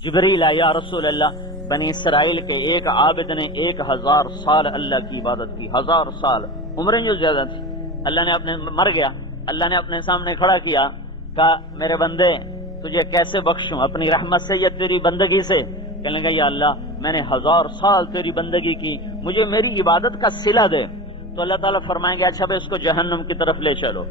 جبریل آیا یا رسول اللہ، بنی اسرائیل کے ایک عابد نے 1000 سال اللہ کی عبادت کی، 1000 سال، عمریں جو زیادہ تھی۔ اللہ نے اپنے مر گیا، اللہ نے اپنے سامنے کھڑا کیا، کہا میرے بندے تجھے کیسے بخشوں، اپنی رحمت سے یا تیری بندگی سے؟ کہنے لگا یا اللہ میں نے 1000 سال تیری بندگی کی، مجھے میری عبادت کا صلہ دے۔ تو اللہ تعالیٰ فرمائیں گے اچھا بھائی اس کو جہنم کی طرف لے چلو۔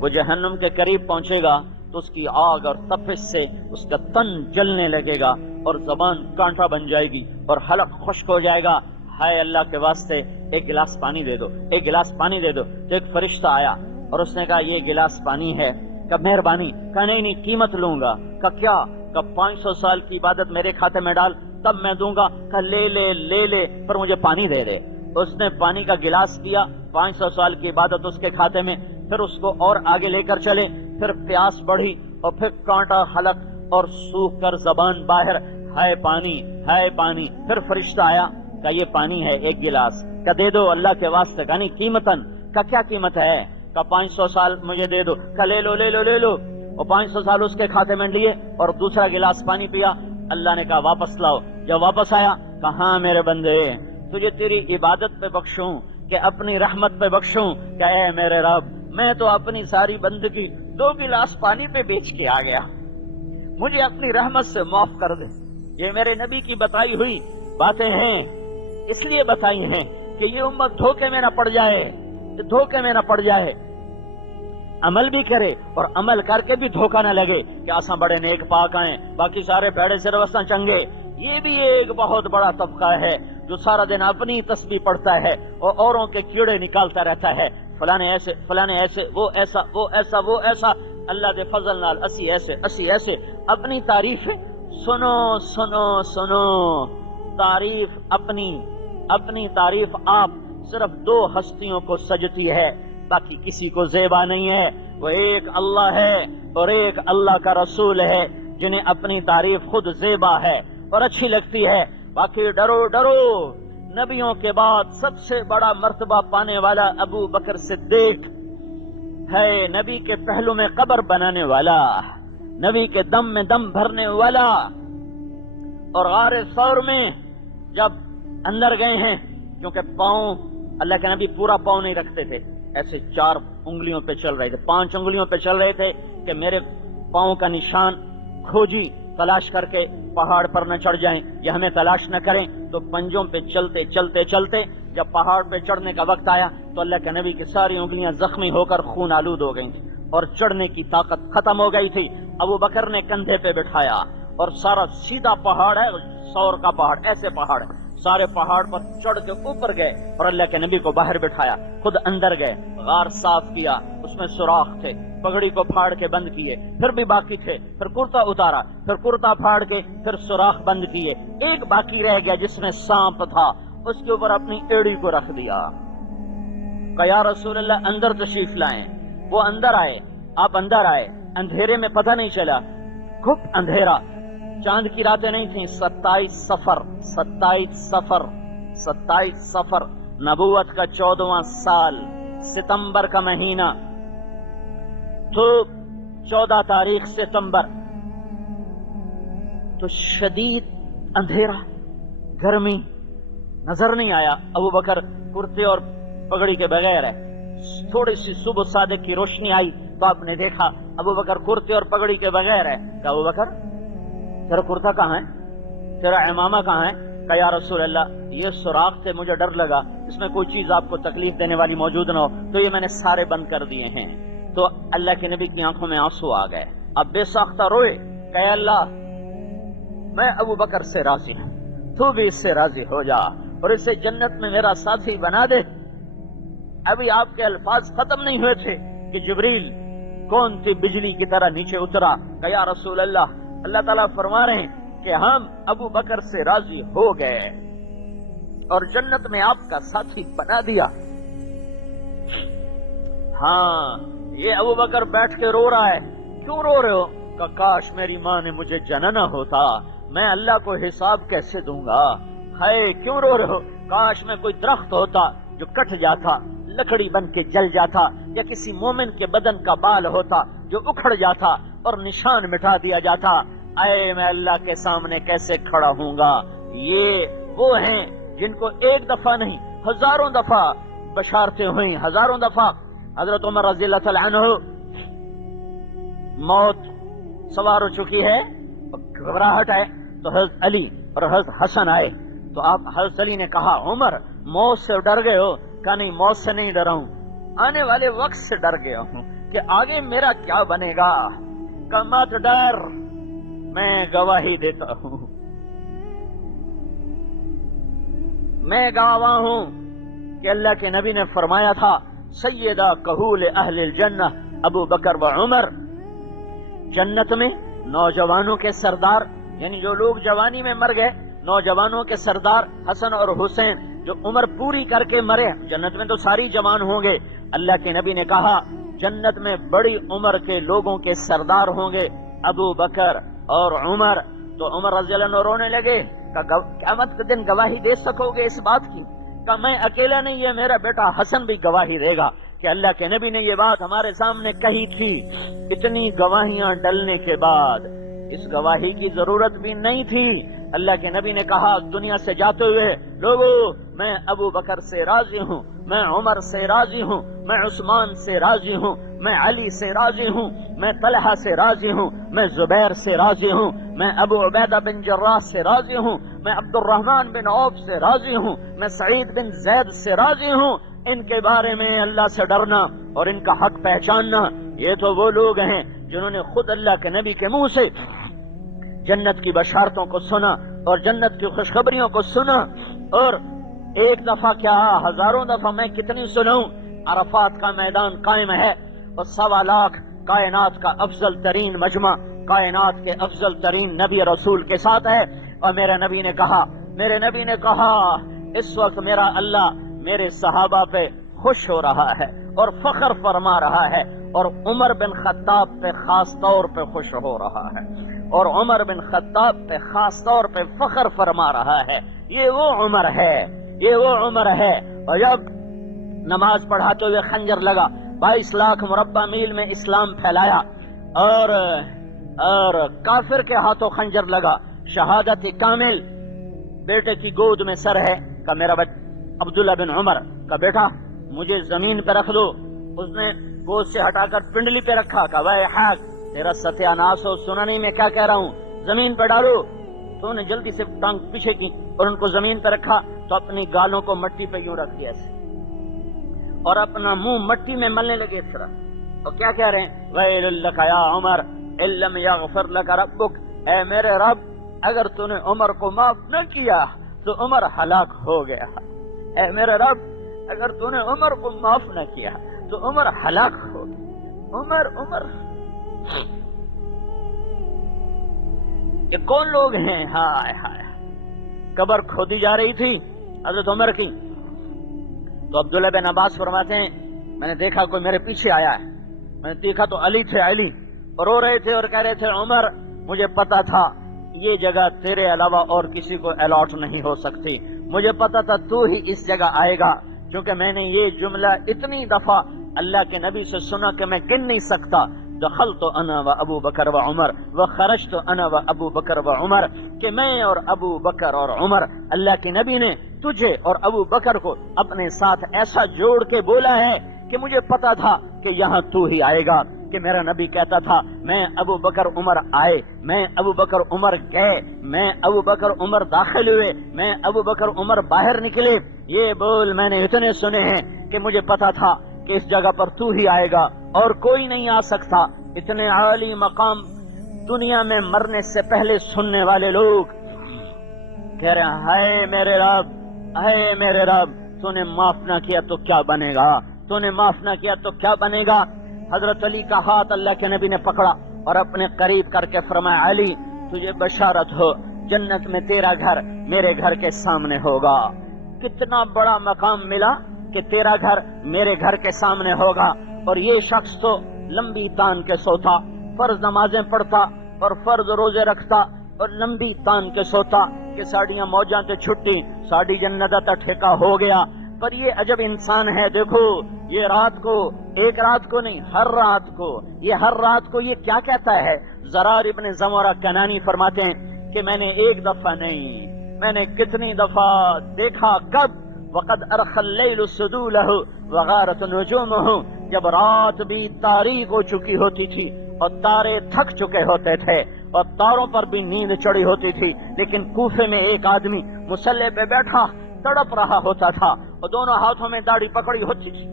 وہ جہنم کے قریب پہنچے گا تو اس کی آگ اور تپش سے اس کا تن جلنے لگے گا اور زبان کانٹا بن جائے گی اور حلق خشک ہو جائے گا۔ ہائے اللہ کے واسطے ایک گلاس پانی دے دو، ایک گلاس پانی دے دو۔ تو ایک فرشتہ آیا اور اس نے کہا یہ گلاس پانی ہے، کہ مہربانی، کہا نہیں قیمت لوں گا۔ کہ کیا؟ کہ 500 سال کی عبادت میرے کھاتے میں ڈال تب میں دوں گا۔ کہ لے لے پر مجھے پانی دے دے۔ اس نے پانی کا گلاس پیا، 500 سال کی عبادت اس کے کھاتے میں، پھر اس کو اور آگے لے کر چلے، پھر پیاس بڑھی اور پھر کانٹا حلق اور سوکھ کر زبان باہر، ہائے پانی ہائے پانی۔ پھر فرشتہ آیا کہ یہ پانی ہے ایک گلاس، کہ دے دو اللہ کے واسطے۔ کہ نہیں قیمتاً، کہ کیا قیمت ہے؟ کہ 500 سال مجھے دے دو۔ کہ لے لو لے لو لے لو۔ اور 500 سال اس کے کھاتے میں لیے اور دوسرا گلاس پانی پیا۔ اللہ نے کہا واپس لاؤ۔ جب واپس آیا کہ ہاں میرے بندے تجھے تیری عبادت پہ بخشوں کہ اپنی رحمت پہ بخشوں؟ کہ اے میرے رب میں تو اپنی ساری بندگی 2 گلاس پانی پہ بیچ کے آ گیا، مجھے اپنی رحمت سے معاف کر دے۔ یہ میرے نبی کی بتائی ہوئی باتیں ہیں، اس لیے بتائی ہیں کہ یہ امت دھوکے میں نہ پڑ جائے، دھوکے میں نہ پڑ جائے، عمل بھی کرے اور عمل کر کے بھی دھوکہ نہ لگے کہ آساں بڑے نیک پاک آئیں باقی سارے پیڑے سے روستہ چنگے۔ یہ بھی ایک بہت بڑا طبقہ ہے جو سارا دن اپنی تسبیح پڑھتا ہے اور اوروں کے کیڑے نکالتا رہتا ہے، فلانے ایسے فلانے ایسے، وہ ایسا وہ ایسا وہ ایسا، اللہ دے فضل نال اسی ایسے اسی ایسے۔ اپنی تعریف سنو سنو سنو، تعریف اپنی تعریف آپ صرف 2 ہستیوں کو سجتی ہے، باقی کسی کو زیبا نہیں ہے۔ وہ ایک اللہ ہے اور ایک اللہ کا رسول ہے جنہیں اپنی تعریف خود زیبا ہے اور اچھی لگتی ہے۔ باقی ڈرو ڈرو، نبیوں کے بعد سب سے بڑا مرتبہ پانے والا ابو بکر صدیق ہے، نبی کے پہلو میں قبر بنانے والا، نبی کے دم میں دم بھرنے والا۔ اور غار ثور میں جب اندر گئے ہیں، کیونکہ پاؤں اللہ کے نبی پورا پاؤں نہیں رکھتے تھے، ایسے 4 انگلیوں پہ چل رہے تھے، 5 انگلیوں پہ چل رہے تھے کہ میرے پاؤں کا نشان کھوجی تلاش کر کے پہاڑ پر نہ چڑھ جائیں یا ہمیں تلاش نہ کریں۔ تو پنجوں پہ چلتے چلتے چلتے جب پہاڑ پہ چڑھنے کا وقت آیا تو اللہ کے نبی کی ساری انگلیاں زخمی ہو کر خون آلود ہو گئی تھیں اور چڑھنے کی طاقت ختم ہو گئی تھی۔ ابو بکر نے کندھے پہ بٹھایا اور سارا سیدھا پہاڑ ہے، ثور کا پہاڑ، ایسے پہاڑ ہے، سارے پہاڑ پر چڑھ کے اوپر گئے اور اللہ کے نبی کو باہر بٹھایا، خود اندر گئے، غار صاف کیا، اس میں سوراخ تھے، پگڑی کو پھاڑ کے بند کیے، پھر بھی باقی تھے، پھر کرتا اتارا، پھر کرتا پھاڑ کے پھر سوراخ بند کیے، ایک باقی رہ گیا جس میں سانپ تھا، اس کے اوپر اپنی ایڑی کو رکھ دیا کہ یا رسول اللہ اندر تشریف لائیں۔ وہ اندر آئے، آپ اندر آئے، اندھیرے میں پتہ نہیں چلا، خوب اندھیرا، چاند کی راتیں نہیں تھیں۔ 27 صفر نبوت کا 14واں سال، ستمبر کا مہینہ، تو 14 تاریخ ستمبر، تو شدید اندھیرا، گرمی، نظر نہیں آیا۔ ابو بکر کرتے اور پگڑی کے بغیر ہے، تھوڑی سی صبح صادق کی روشنی آئی تو آپ نے دیکھا ابو بکر کرتے اور پگڑی کے بغیر ہے۔ کہ ابو بکر تیرا کرتا کہاں ہے، تیرا امامہ کہاں ہے؟ کہ یا رسول اللہ یہ سوراخ سے مجھے ڈر لگا اس میں کوئی چیز آپ کو تکلیف دینے والی موجود نہ ہو تو یہ میں نے سارے بند کر دیے ہیں۔ تو اللہ کے نبی کی آنکھوں میں آنسو آ گئے، اب بے ساختہ روئے کہ اللہ میں ابو بکر سے راضی ہوں، تو بھی اس سے راضی ہو جا اور اسے جنت میں میرا ساتھی بنا دے۔ ابھی آپ کے الفاظ ختم نہیں ہوئے تھے کہ جبریل کون سی بجلی کی طرح نیچے اترا کہ یا رسول اللہ اللہ تعالیٰ فرما رہے ہیں کہ ہم ابو بکر سے راضی ہو گئے اور جنت میں آپ کا ساتھی بنا دیا۔ ہاں یہ ابو بکر بیٹھ کے رو رہا ہے، کیوں رو رہے ہو؟ کہ کاش میری ماں نے مجھے جننا ہوتا، میں اللہ کو حساب کیسے دوں گا؟ ہائے کیوں رو رہے ہو؟ کاش میں کوئی درخت ہوتا جو کٹ جاتا، لکڑی بن کے جل جاتا، یا کسی مومن کے بدن کا بال ہوتا جو اکھڑ جاتا اور نشان مٹا دیا جاتا۔ اے میں اللہ کے سامنے کیسے کھڑا ہوں گا. یہ وہ ہیں جن کو ایک دفعہ نہیں ہزاروں دفعہ بشارتیں ہوئیں, ہزاروں دفعہ. حضرت عمر رضی اللہ تعالی عنہ موت سوار ہو چکی ہے, گھبراہٹ ہے, تو حضرت علی اور حضرت حسن آئے. تو آپ حضرت علی نے کہا عمر موت سے ڈر گئے ہو؟ کہا نہیں موت سے نہیں ڈرا ہوں, آنے والے وقت سے ڈر گیا ہوں کہ آگے میرا کیا بنے گا. کہ مت ڈر, میں گواہی دیتا ہوں, میں گواہ ہوں کہ اللہ کے نبی نے فرمایا تھا سیدہ کہول اہل الجنہ ابو بکر و عمر. جنت میں نوجوانوں کے سردار, یعنی جو لوگ جوانی میں مر گئے, نوجوانوں کے سردار حسن اور حسین جو عمر پوری کر کے مرے, جنت میں تو ساری جوان ہوں گے. اللہ کے نبی نے کہا جنت میں بڑی عمر کے لوگوں کے سردار ہوں گے ابو بکر اور عمر. تو عمر رضی اللہ عنہ رونے لگے. قیامت کے دن گواہی دے سکو گے اس بات کی؟ کہ میں اکیلا نہیں, یہ میرا بیٹا حسن بھی گواہی دے گا کہ اللہ کے نبی نے یہ بات ہمارے سامنے کہی تھی. اتنی گواہیاں ڈلنے کے بعد اس گواہی کی ضرورت بھی نہیں تھی. اللہ کے نبی نے کہا دنیا سے جاتے ہوئے لوگوں میں ابو بکر سے راضی ہوں, میں عمر سے راضی ہوں, میں عثمان سے راضی ہوں, میں علی سے راضی ہوں, میں طلحہ سے راضی ہوں, میں زبیر سے راضی ہوں, میں ابو عبیدہ بن جراح سے راضی ہوں, میں عبد الرحمن بن عوف سے راضی ہوں, میں سعید بن زید سے راضی ہوں. ان کے بارے میں اللہ سے ڈرنا اور ان کا حق پہچاننا, یہ تو وہ لوگ ہیں جنہوں نے خود اللہ کے نبی کے منہ سے جنت کی بشارتوں کو سنا اور جنت کی خوشخبریوں کو سنا. اور ایک دفعہ کیا ہزاروں دفعہ میں کتنی سناؤں. عرفات کا میدان قائم ہے اور 1.25 لاکھ کائنات کا افضل ترین مجمع, کائنات کے افضل ترین نبی رسول کے ساتھ ہے. اور میرے نبی نے کہا اس وقت میرا اللہ میرے صحابہ پہ خوش ہو رہا ہے اور فخر فرما رہا ہے, اور عمر بن خطاب پہ خاص طور پہ خوش ہو رہا ہے, اور عمر بن خطاب پہ خاص طور پہ فخر فرما رہا ہے. یہ وہ عمر ہے, یہ وہ عمر ہے. اور جب نماز پڑھاتے ہوئے خنجر لگا, 22 لاکھ مربع میل میں اسلام پھیلایا, اور کافر کے ہاتھوں خنجر لگا, شہادت کامل, بیٹے کی گود میں سر ہے کہ میرا عبداللہ بن عمر کا بیٹا مجھے زمین پہ رکھ دو. اس نے گود سے ہٹا کر پنڈلی پہ رکھا کہ وہ حق تیرا ستیہ ناس ہو, سنا نہیں میں کیا کہہ رہا ہوں, زمین پہ ڈالو. تو نے جلدی سے ٹانگ پیچھے کی اور ان کو زمین پہ رکھا, تو اپنی گالوں کو مٹی پہ یوں رکھ دیا ایسے, اور اپنا منہ مٹی میں ملنے لگے اس طرح. اور کیا کہہ رہے ہیں ویل لک یا عمر ان لم یغفر لک ربک, اے میرے رب اگر تو نے عمر کو معاف نہ کیا تو عمر ہلاک ہو گیا. اے میرے رب اگر تو نے عمر کو معاف نہ کیا تو عمر ہلاک ہو گیا. عمر یہ کون لوگ ہیں؟ ہائے ہائے. قبر کھودی جا رہی تھی حضرت عمر کی, تو عبداللہ بن عباس فرماتے ہیں میں نے دیکھا کوئی میرے پیچھے آیا ہے, میں نے دیکھا تو علی تھے, علی رو رہے تھے اور کہہ رہے تھے عمر مجھے پتا تھا یہ جگہ تیرے علاوہ اور کسی کو الاٹ نہیں ہو سکتی, مجھے پتا تھا تو ہی اس جگہ آئے گا, کیونکہ میں نے یہ جملہ اتنی دفعہ اللہ کے نبی سے سنا کہ میں گن نہیں سکتا. دخلت انا و ابو بکر و عمر وخرجت انا و ابو بکر و عمر, کہ میں اور ابو بکر اور عمر, اللہ کے نبی نے تجھے اور ابو بکر کو اپنے ساتھ ایسا جوڑ کے بولا ہے کہ مجھے پتا تھا کہ یہاں تو ہی آئے گا. کہ میرا نبی کہتا تھا میں ابو بکر عمر آئے, میں ابو بکر عمر گئے, میں ابو بکر عمر داخل ہوئے, میں ابو بکر عمر باہر نکلے. یہ بول میں نے اتنے سنے ہیں کہ مجھے پتا تھا کہ اس جگہ پر تو ہی آئے گا اور کوئی نہیں آ سکتا. اتنے عالی مقام دنیا میں مرنے سے پہلے سننے والے لوگ کہہ رہے ہیں ہائے میرے رب, اے میرے رب, تو نے معاف نہ کیا تو کیا بنے گا, تو نے معاف نہ کیا تو کیا بنے گا. حضرت علی کا ہاتھ اللہ کے نبی نے پکڑا اور اپنے قریب کر کے فرمایا علی تجھے بشارت ہو, جنت میں تیرا گھر میرے گھر کے سامنے ہوگا. کتنا بڑا مقام ملا کہ تیرا گھر میرے گھر کے سامنے ہوگا. اور یہ شخص تو لمبی تان کے سوتا, فرض نمازیں پڑھتا اور فرض روزے رکھتا اور لمبی تان کے سوتا کہ ساڑیاں موجاں تے چھٹی, ساڑی جنت تا ٹھیکا ہو گیا. پر یہ عجب انسان ہے, دیکھو یہ رات کو ایک رات کو نہیں، ہر رات کو. یہ ہر رات کو یہ کیا کہتا ہے؟ زرار ابن زمرہ کنانی فرماتے ہیں کہ میں نے ایک دفعہ نہیں، میں نے کتنی دفعہ دیکھا. کب؟ وقد ارخى الليل سدوله وغارت نجومه، جب رات بھی تاریک ہو چکی ہوتی تھی اور تارے تھک چکے ہوتے تھے اور تاروں پر بھی نیند چڑھی ہوتی تھی، لیکن کوفے میں ایک آدمی مصلی پہ بیٹھا تڑپ رہا ہوتا تھا اور دونوں ہاتھوں میں داڑھی پکڑی ہوتی تھی.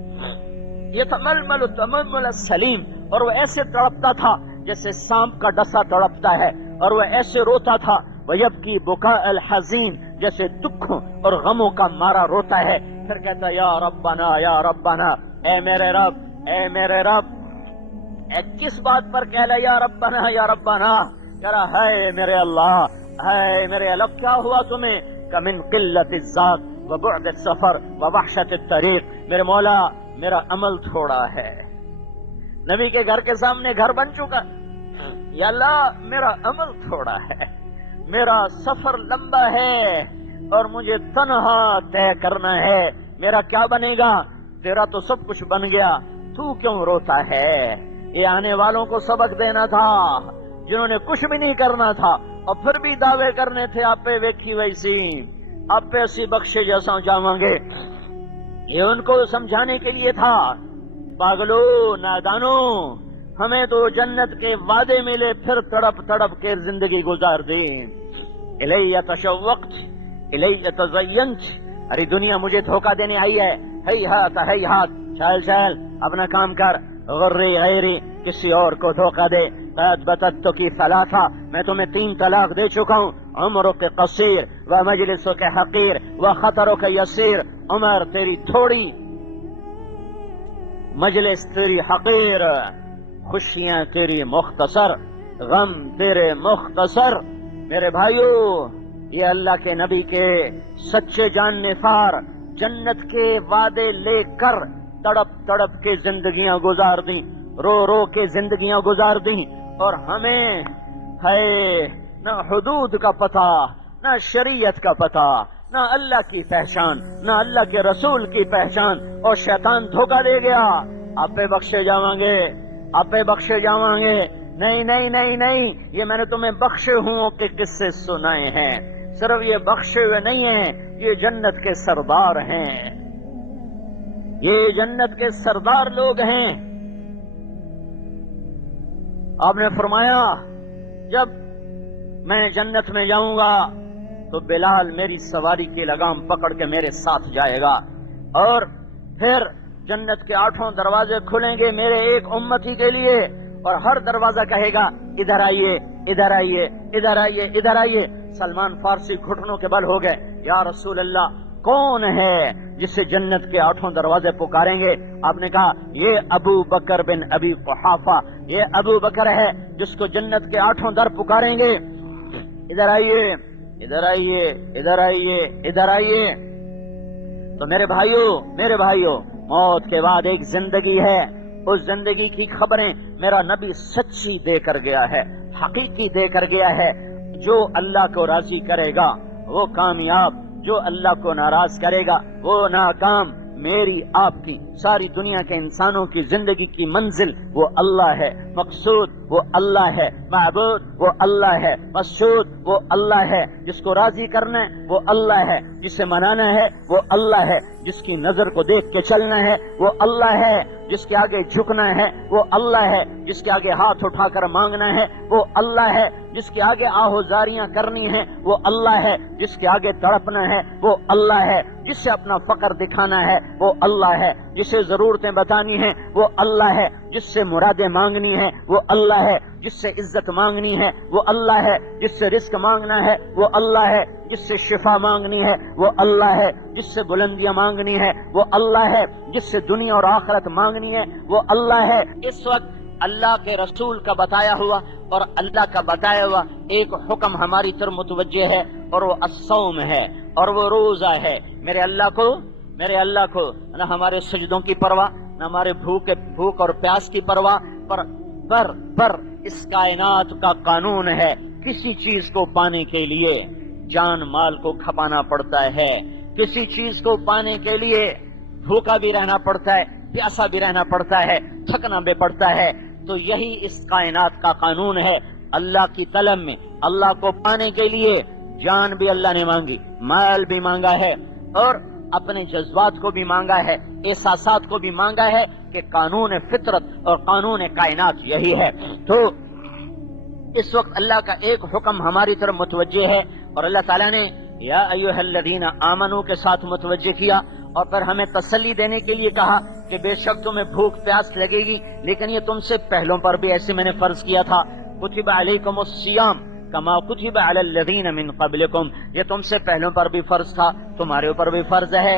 یہ تململ تململ السلیم، اور وہ ایسے تڑپتا تھا جیسے سانپ کا ڈسا تڑپتا ہے، اور وہ ایسے روتا تھا وَيَبْكِي بُكَاءَ الْحَزِينَ، جیسے دکھوں اور غموں کا مارا روتا ہے. پھر کہتا یا ربنا یا ربنا، اے میرے رب، اے میرے رب. اے کس بات پر کہہ رہا یا ربنا یا ربنا؟ کہہ رہا ہے میرے اللہ، ہے میرے اللہ. کیا ہوا تمہیں؟ کمن قلت الذات وبعد السفر ووحشت الطریق. میرے مولا میرا عمل تھوڑا ہے، نبی کے گھر کے سامنے گھر بن چکا. یا اللہ میرا عمل تھوڑا ہے، میرا سفر لمبا ہے اور مجھے تنہا طے کرنا ہے. میرا کیا بنے گا؟ تیرا تو سب کچھ بن گیا، تو کیوں روتا ہے؟ یہ آنے والوں کو سبق دینا تھا جنہوں نے کچھ بھی نہیں کرنا تھا اور پھر بھی دعوے کرنے تھے آپ پہ ویکھی ویسی، آپ پہ ایسی بخشے جیسا جاواں گے. یہ ان کو سمجھانے کے لیے تھا. پاگلو، نادانو، ہمیں تو جنت کے وعدے ملے، پھر تڑپ تڑپ کے زندگی گزار دی. الیہ تشوقت الیہ تزینت. ارے دنیا مجھے دھوکہ دینے آئی ہے. ہیہات ہیہات، چل چل اپنا کام کر. غری غیری، کسی اور کو دھوکہ دے. قد بتت کی ثلاثہ، میں تمہیں 3 طلاق دے چکا ہوں. عمرک قصیر و مجلسک حقیر و خطرک یسیر. عمر تیری تھوڑی، مجلس تیری حقیر، خوشیاں تیری مختصر، غم تیرے مختصر. میرے بھائیو، یہ اللہ کے نبی کے سچے جان نثار جنت کے وعدے لے کر تڑپ تڑپ کے زندگیاں گزار دیں، رو رو کے زندگیاں گزار دیں. اور ہمیں ہے نہ حدود کا پتہ، نہ شریعت کا پتہ، نہ اللہ کی پہچان، نہ اللہ کے رسول کی پہچان، اور شیطان دھوکہ دے گیا. آپ پہ بخشے جاواں گے، آپ پہ بخشے جاواں گے. نہیں نہیں نہیں نہیں، یہ میں نے تمہیں بخشے ہوں کہ قصے سنائے ہیں. صرف یہ بخشے ہوئے نہیں ہیں، یہ جنت کے سردار ہیں، یہ جنت کے سردار لوگ ہیں. آپ نے فرمایا جب میں جنت میں جاؤں گا تو بلال میری سواری کی لگام پکڑ کے میرے ساتھ جائے گا، اور پھر جنت کے 8 دروازے کھلیں گے میرے ایک امتی کے لیے، اور ہر دروازہ کہے گا ادھر آئیے ادھر آئیے ادھر آئیے ادھر آئیے. سلمان فارسی گھٹنوں کے بل ہو گئے، یا رسول اللہ کون ہے جسے جنت کے 8 دروازے پکاریں گے؟ آپ نے کہا یہ ابو بکر بن ابی قحافہ، یہ ابو بکر ہے جس کو جنت کے 8 در پکاریں گے. ادھر آئیے ادھر آئیے ادھر آئیے ادھر آئیے. تو میرے بھائیو، موت کے بعد ایک زندگی ہے. اس زندگی کی خبریں میرا نبی سچی دے کر گیا ہے، حقیقی دے کر گیا ہے. جو اللہ کو راضی کرے گا وہ کامیاب، جو اللہ کو ناراض کرے گا وہ ناکام. میری آپ کی ساری دنیا کے انسانوں کی زندگی کی منزل وہ اللہ ہے، مقصود وہ اللہ ہے، معبود وہ اللہ ہے، مسعود وہ اللہ ہے. جس کو راضی کرنا ہے وہ اللہ ہے، جسے منانا ہے وہ اللہ ہے، جس کی نظر کو دیکھ کے چلنا ہے وہ اللہ ہے، جس کے آگے جھکنا ہے وہ اللہ ہے، جس کے آگے ہاتھ اٹھا کر مانگنا ہے وہ اللہ ہے، جس کے آگے آہوزاریاں کرنی ہیں وہ اللہ ہے، جس کے آگے تڑپنا ہے وہ اللہ ہے، جس سے اپنا فقر دکھانا ہے وہ اللہ ہے، جسے ضرورتیں بتانی ہیں وہ اللہ ہے، جس سے مرادیں مانگنی ہیں وہ اللہ ہے، جس سے عزت مانگنی ہے وہ اللہ ہے، جس سے رزق مانگنا ہے وہ اللہ ہے، جس سے شفا مانگنی ہے وہ اللہ ہے، جس سے بلندیاں مانگنی ہے وہ اللہ ہے، جس سے دنیا اور آخرت مانگنی ہے وہ اللہ ہے. اس وقت اللہ کے رسول کا بتایا ہوا اور اللہ کا بتایا ہوا ایک حکم ہماری طرف متوجہ ہے، اور وہ الصوم ہے اور وہ روزہ ہے. میرے اللہ کو نہ ہمارے سجدوں کی پرواہ، نہ ہمارے بھوک اور پیاس کی پرواہ، پر اس کائنات کا قانون ہے کسی چیز کو پانے کے لیے جان مال کو کھپانا پڑتا ہے، کسی چیز کو پانے کے لیے بھوکا بھی رہنا پڑتا ہے، پیاسا بھی رہنا پڑتا ہے، تھکنا بھی پڑتا ہے۔ تو یہی اس کائنات کا قانون ہے۔ اللہ کی طلب میں، اللہ کو پانے کے لیے جان بھی اللہ نے مانگی، مال بھی مانگا ہے، اور اپنے جذبات کو بھی مانگا ہے، احساسات کو بھی مانگا ہے، کہ قانون فطرت اور قانون کائنات یہی ہے۔ تو اس وقت اللہ کا ایک حکم ہماری طرف متوجہ ہے، اور اللہ تعالیٰ نے یا ایھا الذین آمنو کے ساتھ متوجہ کیا، اور پھر ہمیں تسلی دینے کے لیے کہا کہ بے شک تمہیں بھوک پیاس لگے گی، لیکن یہ تم سے پہلوں پر بھی ایسے میں نے فرض کیا تھا۔ کتب علیکم الصیام کما کتب علی الذین من قبلکم، یہ تم سے پہلوں پر بھی فرض تھا، تمہارے اوپر بھی فرض ہے۔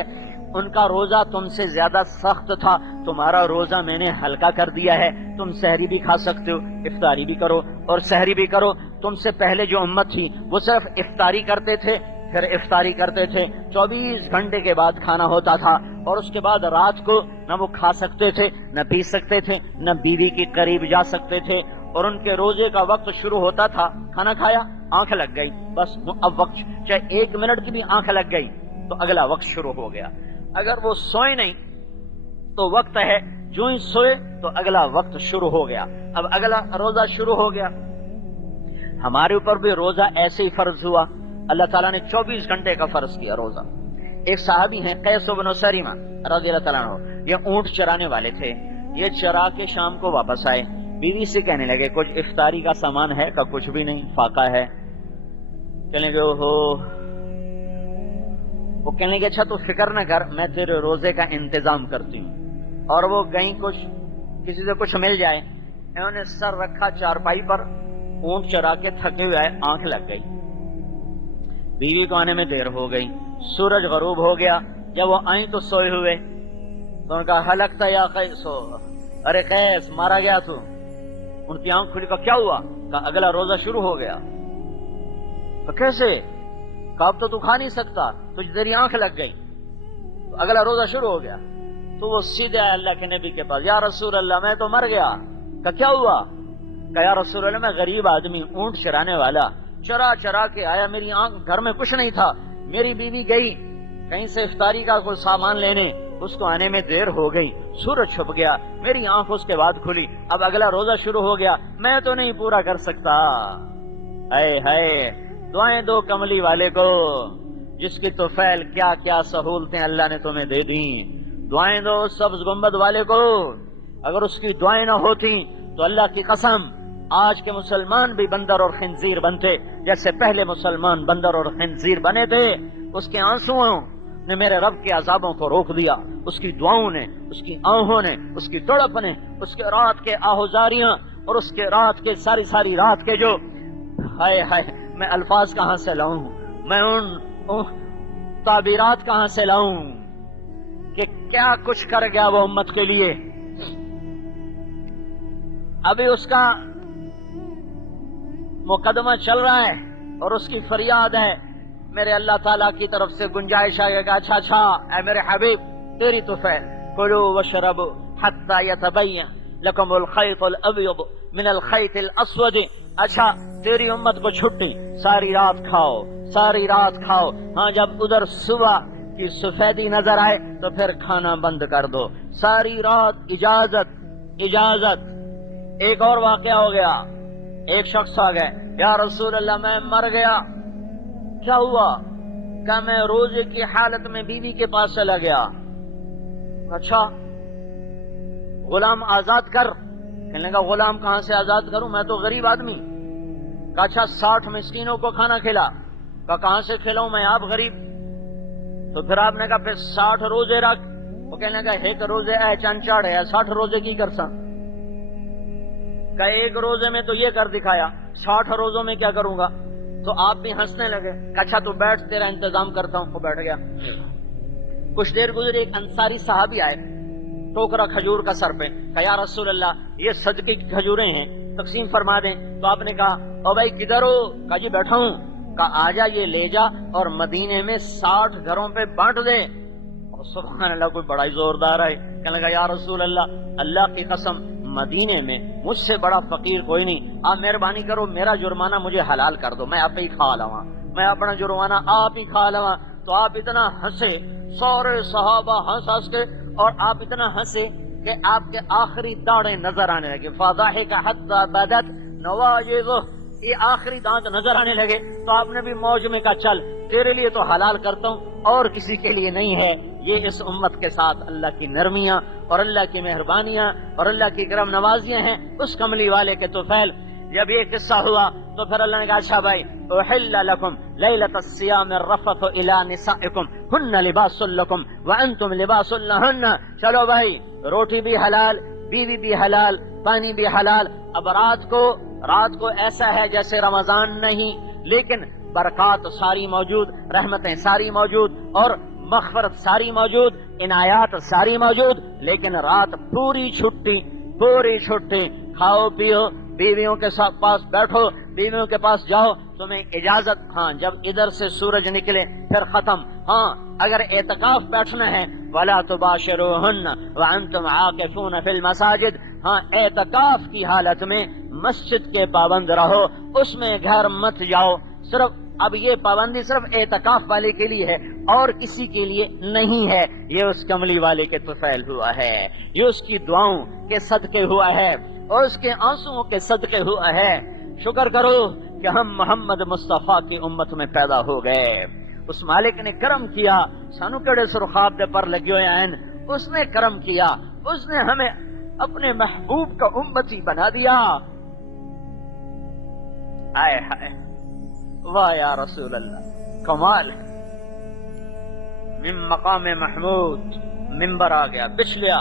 ان کا روزہ تم سے زیادہ سخت تھا، تمہارا روزہ میں نے ہلکا کر دیا ہے، تم سحری بھی کھا سکتے ہو، افطاری بھی کرو اور سحری بھی کرو۔ تم سے پہلے جو امت تھی وہ صرف افطاری کرتے تھے، پھر افطاری کرتے تھے، 24 گھنٹے کے بعد کھانا ہوتا تھا، اور اس کے بعد رات کو نہ وہ کھا سکتے تھے، نہ پی سکتے تھے، نہ بیوی کے قریب جا سکتے تھے، اور ان کے روزے کا وقت شروع ہوتا تھا، کھانا کھایا، آنکھ لگ گئی، بس اب وقت، چاہے 1 منٹ کی بھی آنکھ لگ گئی تو اگلا وقت شروع ہو گیا۔ اگر وہ سوئے نہیں تو وقت ہے، جو ہی سوئے تو اگلا وقت شروع ہو گیا، اب اگلا روزہ شروع ہو گیا۔ ہمارے اوپر بھی روزہ ایسے ہی فرض ہوا، اللہ تعالیٰ نے 24 گھنٹے کا فرض کیا روزہ۔ ایک صحابی ہیں قیس بن سریمہ رضی اللہ تعالیٰ عنہ، یہ اونٹ چرانے والے تھے، یہ چرا کے شام کو واپس آئے، بیوی سے کہنے لگے کچھ افطاری کا سامان ہے؟ کا کچھ بھی نہیں، فاقہ ہے۔ کہنے لگے اوہو، وہ کہنے لگے اچھا تو فکر نہ کر، میں تیرے روزے کا انتظام کرتی ہوں۔ اور وہ کہیں کچھ کسی سے کچھ مل جائے، انہوں نے سر رکھا چارپائی پر، اونٹ چرا کے تھکے ہوئے آئے، آنکھ لگ گئی، بیوی کو آنے میں دیر ہو گئی، سورج غروب ہو گیا، جب وہ آئیں تو سوئے ہوئے، تو ان کا ہلکتا یا قیس، ارے قیس مارا گیا تو؟ ان کی آنکھ کھلی، کہا کیا ہوا؟ کہا اگلا روزہ شروع ہو گیا۔ تو کیسے؟ کہا اب تو تو کھا نہیں سکتا، تجھ تیری آنکھ لگ گئی، تو اگلا روزہ شروع ہو گیا۔ تو وہ سیدھے آئے اللہ کے نبی کے پاس، یا رسول اللہ میں تو مر گیا۔ کہا کیا ہوا؟ کہا یا رسول اللہ میں غریب آدمی، اونٹ چرانے والا، چرا چرا کے آیا، میری آنکھ، گھر میں کچھ نہیں تھا، میری بیوی گئی کہیں سے افطاری کا کوئی سامان لینے، اس کو آنے میں دیر ہو گئی، سورج چھپ گیا، میری آنکھ اس کے بعد کھلی، اب اگلا روزہ شروع ہو گیا، میں تو نہیں پورا کر سکتا۔ اے ہائے، دعائیں دو کملی والے کو، جس کی تو فعل کیا کیا سہولتیں اللہ نے تمہیں دے دی، دعائیں دو سبز گنبد والے کو، اگر اس کی دعائیں نہ ہوتی تو اللہ کی قسم آج کے مسلمان بھی بندر اور خنزیر بنتے، جیسے پہلے مسلمان بندر اور خنزیر بنے تھے۔ اس کے آنسوؤں نے میرے رب کے عذابوں کو روک دیا، اس کی دعاؤں نے، اس کی آہوں نے، اس کی تڑپ نے، اس کے رات کے آہوزاریاں، اور اس کے رات کے ساری رات کے جو ہائے ہائے، میں الفاظ کہاں سے لاؤں، میں ان تعبیرات کہاں سے لاؤں کہ کیا کچھ کر گیا وہ امت کے لیے۔ ابھی اس کا مقدمہ چل رہا ہے اور اس کی فریاد ہے، میرے اللہ تعالیٰ کی طرف سے گنجائش آئے گا، اچھا اے میرے حبیب تیری تو فعل، کلوا واشربوا حتی یتبین لکم الخیط الابیض من الخیط الاسود، اچھا تیری امت کو چھٹی، ساری رات کھاؤ، ساری رات کھاؤ، ہاں جب ادھر صبح کی سفیدی نظر آئے تو پھر کھانا بند کر دو، ساری رات اجازت۔ ایک اور واقعہ ہو گیا، ایک شخص آ گئے، یا رسول اللہ میں مر گیا۔ کیا ہوا؟ کہ میں روزے کی حالت میں بیوی کے پاس چلا گیا۔ اچھا غلام آزاد کر، کہنے لگا غلام کہاں سے آزاد کروں، میں تو غریب آدمی۔ کہا اچھا 60 مسکینوں کو کھانا کھلا۔ کہا کہاں سے کھلاؤں میں، آپ غریب۔ تو پھر آپ نے کہا پھر 60 روزے رکھ۔ وہ کہنے لگا ایک روزے اے چنچاڑ ہے، 60 روزے کی کرساں؟ کہ ایک روزے میں تو یہ کر دکھایا، 60 روزوں میں کیا کروں گا؟ تو آپ بھی ہنسنے لگے۔ اچھا تو بیٹھ، تیرا انتظام کرتا ہوں۔ وہ بیٹھ گیا۔ کچھ دیر گزری، ایک انصاری صحابی آئے، ٹوکرا کھجور کا سر پہ، کہا یا رسول اللہ یہ صدقے کی کھجوریں ہیں، تقسیم فرما دیں۔ تو آپ نے کہا او بھائی کدھر ہو؟ کہا جی بیٹھا ہوں۔ کہا آجا یہ لے جا اور مدینے میں 60 گھروں پہ بانٹ دے۔ اور سبحان اللہ کوئی بڑا ہی زوردار ہے، کہنے لگا یا رسول اللہ اللہ کی قسم مدینے میں مجھ سے بڑا فقیر کوئی نہیں، آپ مہربانی کرو میرا جرمانہ مجھے حلال کر دو، میں آپ ہی کھا لواں، میں اپنا جرمانہ آپ ہی کھا لواں۔ تو آپ اتنا ہنسے، سارے صحابہ ہنس کے، اور آپ اتنا ہنسے کہ آپ کے آخری داڑیں نظر آنے لگے. فضحک حتی بدت نواجذہ، یہ آخری دانت نظر آنے لگے تو آپ نے بھی موج میں کہا چل تیرے لیے تو حلال کرتا ہوں اور کسی کے لیے نہیں ہے. یہ اس امت کے ساتھ اللہ کی نرمیاں اور اللہ کی مہربانیاں اور اللہ کی کرم نوازیاں ہیں. اس کملی والے کے طفیل جب یہ قصہ ہوا تو پھر اللہ نے کہا اچھا بھائی احل لکم لیلۃ الصیام الرفث الی نسائکم ہن لباس لکم وانتم لباس لہن. چلو بھائی روٹی بھی حلال، بیوی بھی حلال، پانی بھی حلال. اب رات کو ایسا ہے جیسے رمضان نہیں، لیکن برکات ساری موجود، رحمتیں ساری موجود اور مغفرت ساری موجود، عنایات ساری موجود، لیکن رات پوری چھٹی. کھاؤ پیو، بیویوں کے ساتھ پاس بیٹھو، بیویوں کے پاس جاؤ، تمہیں اجازت. ہاں جب ادھر سے سورج نکلے پھر ختم. ہاں اگر اعتکاف بیٹھنا ہے ولا تباشروہن وانتم عاکفون فی المساجد، ہاں اعتکاف کی حالت میں مسجد کے پابند رہو، اس میں گھر مت جاؤ. صرف اب یہ پابندی صرف اعتکاف والے کے لیے ہے اور کسی کے لیے نہیں ہے. یہ اس کملی والے کے طفیل ہوا ہے، یہ اس کی دعاؤں کے صدقے ہوا ہے اور اس کے آنسوؤں کے صدقے ہوا ہے. شکر کرو کہ ہم محمد مصطفیٰ کی امت میں پیدا ہو گئے. اس مالک نے کرم کیا، سانو کڑے سرخاب دے پر لگیو ہیں، اس نے کرم کیا، اس نے ہمیں اپنے محبوب کا امتی بنا دیا. آئے ہائے واہ یا رسول اللہ، کمال. من مقام محمود ممبر آ گیا، بچھ لیا.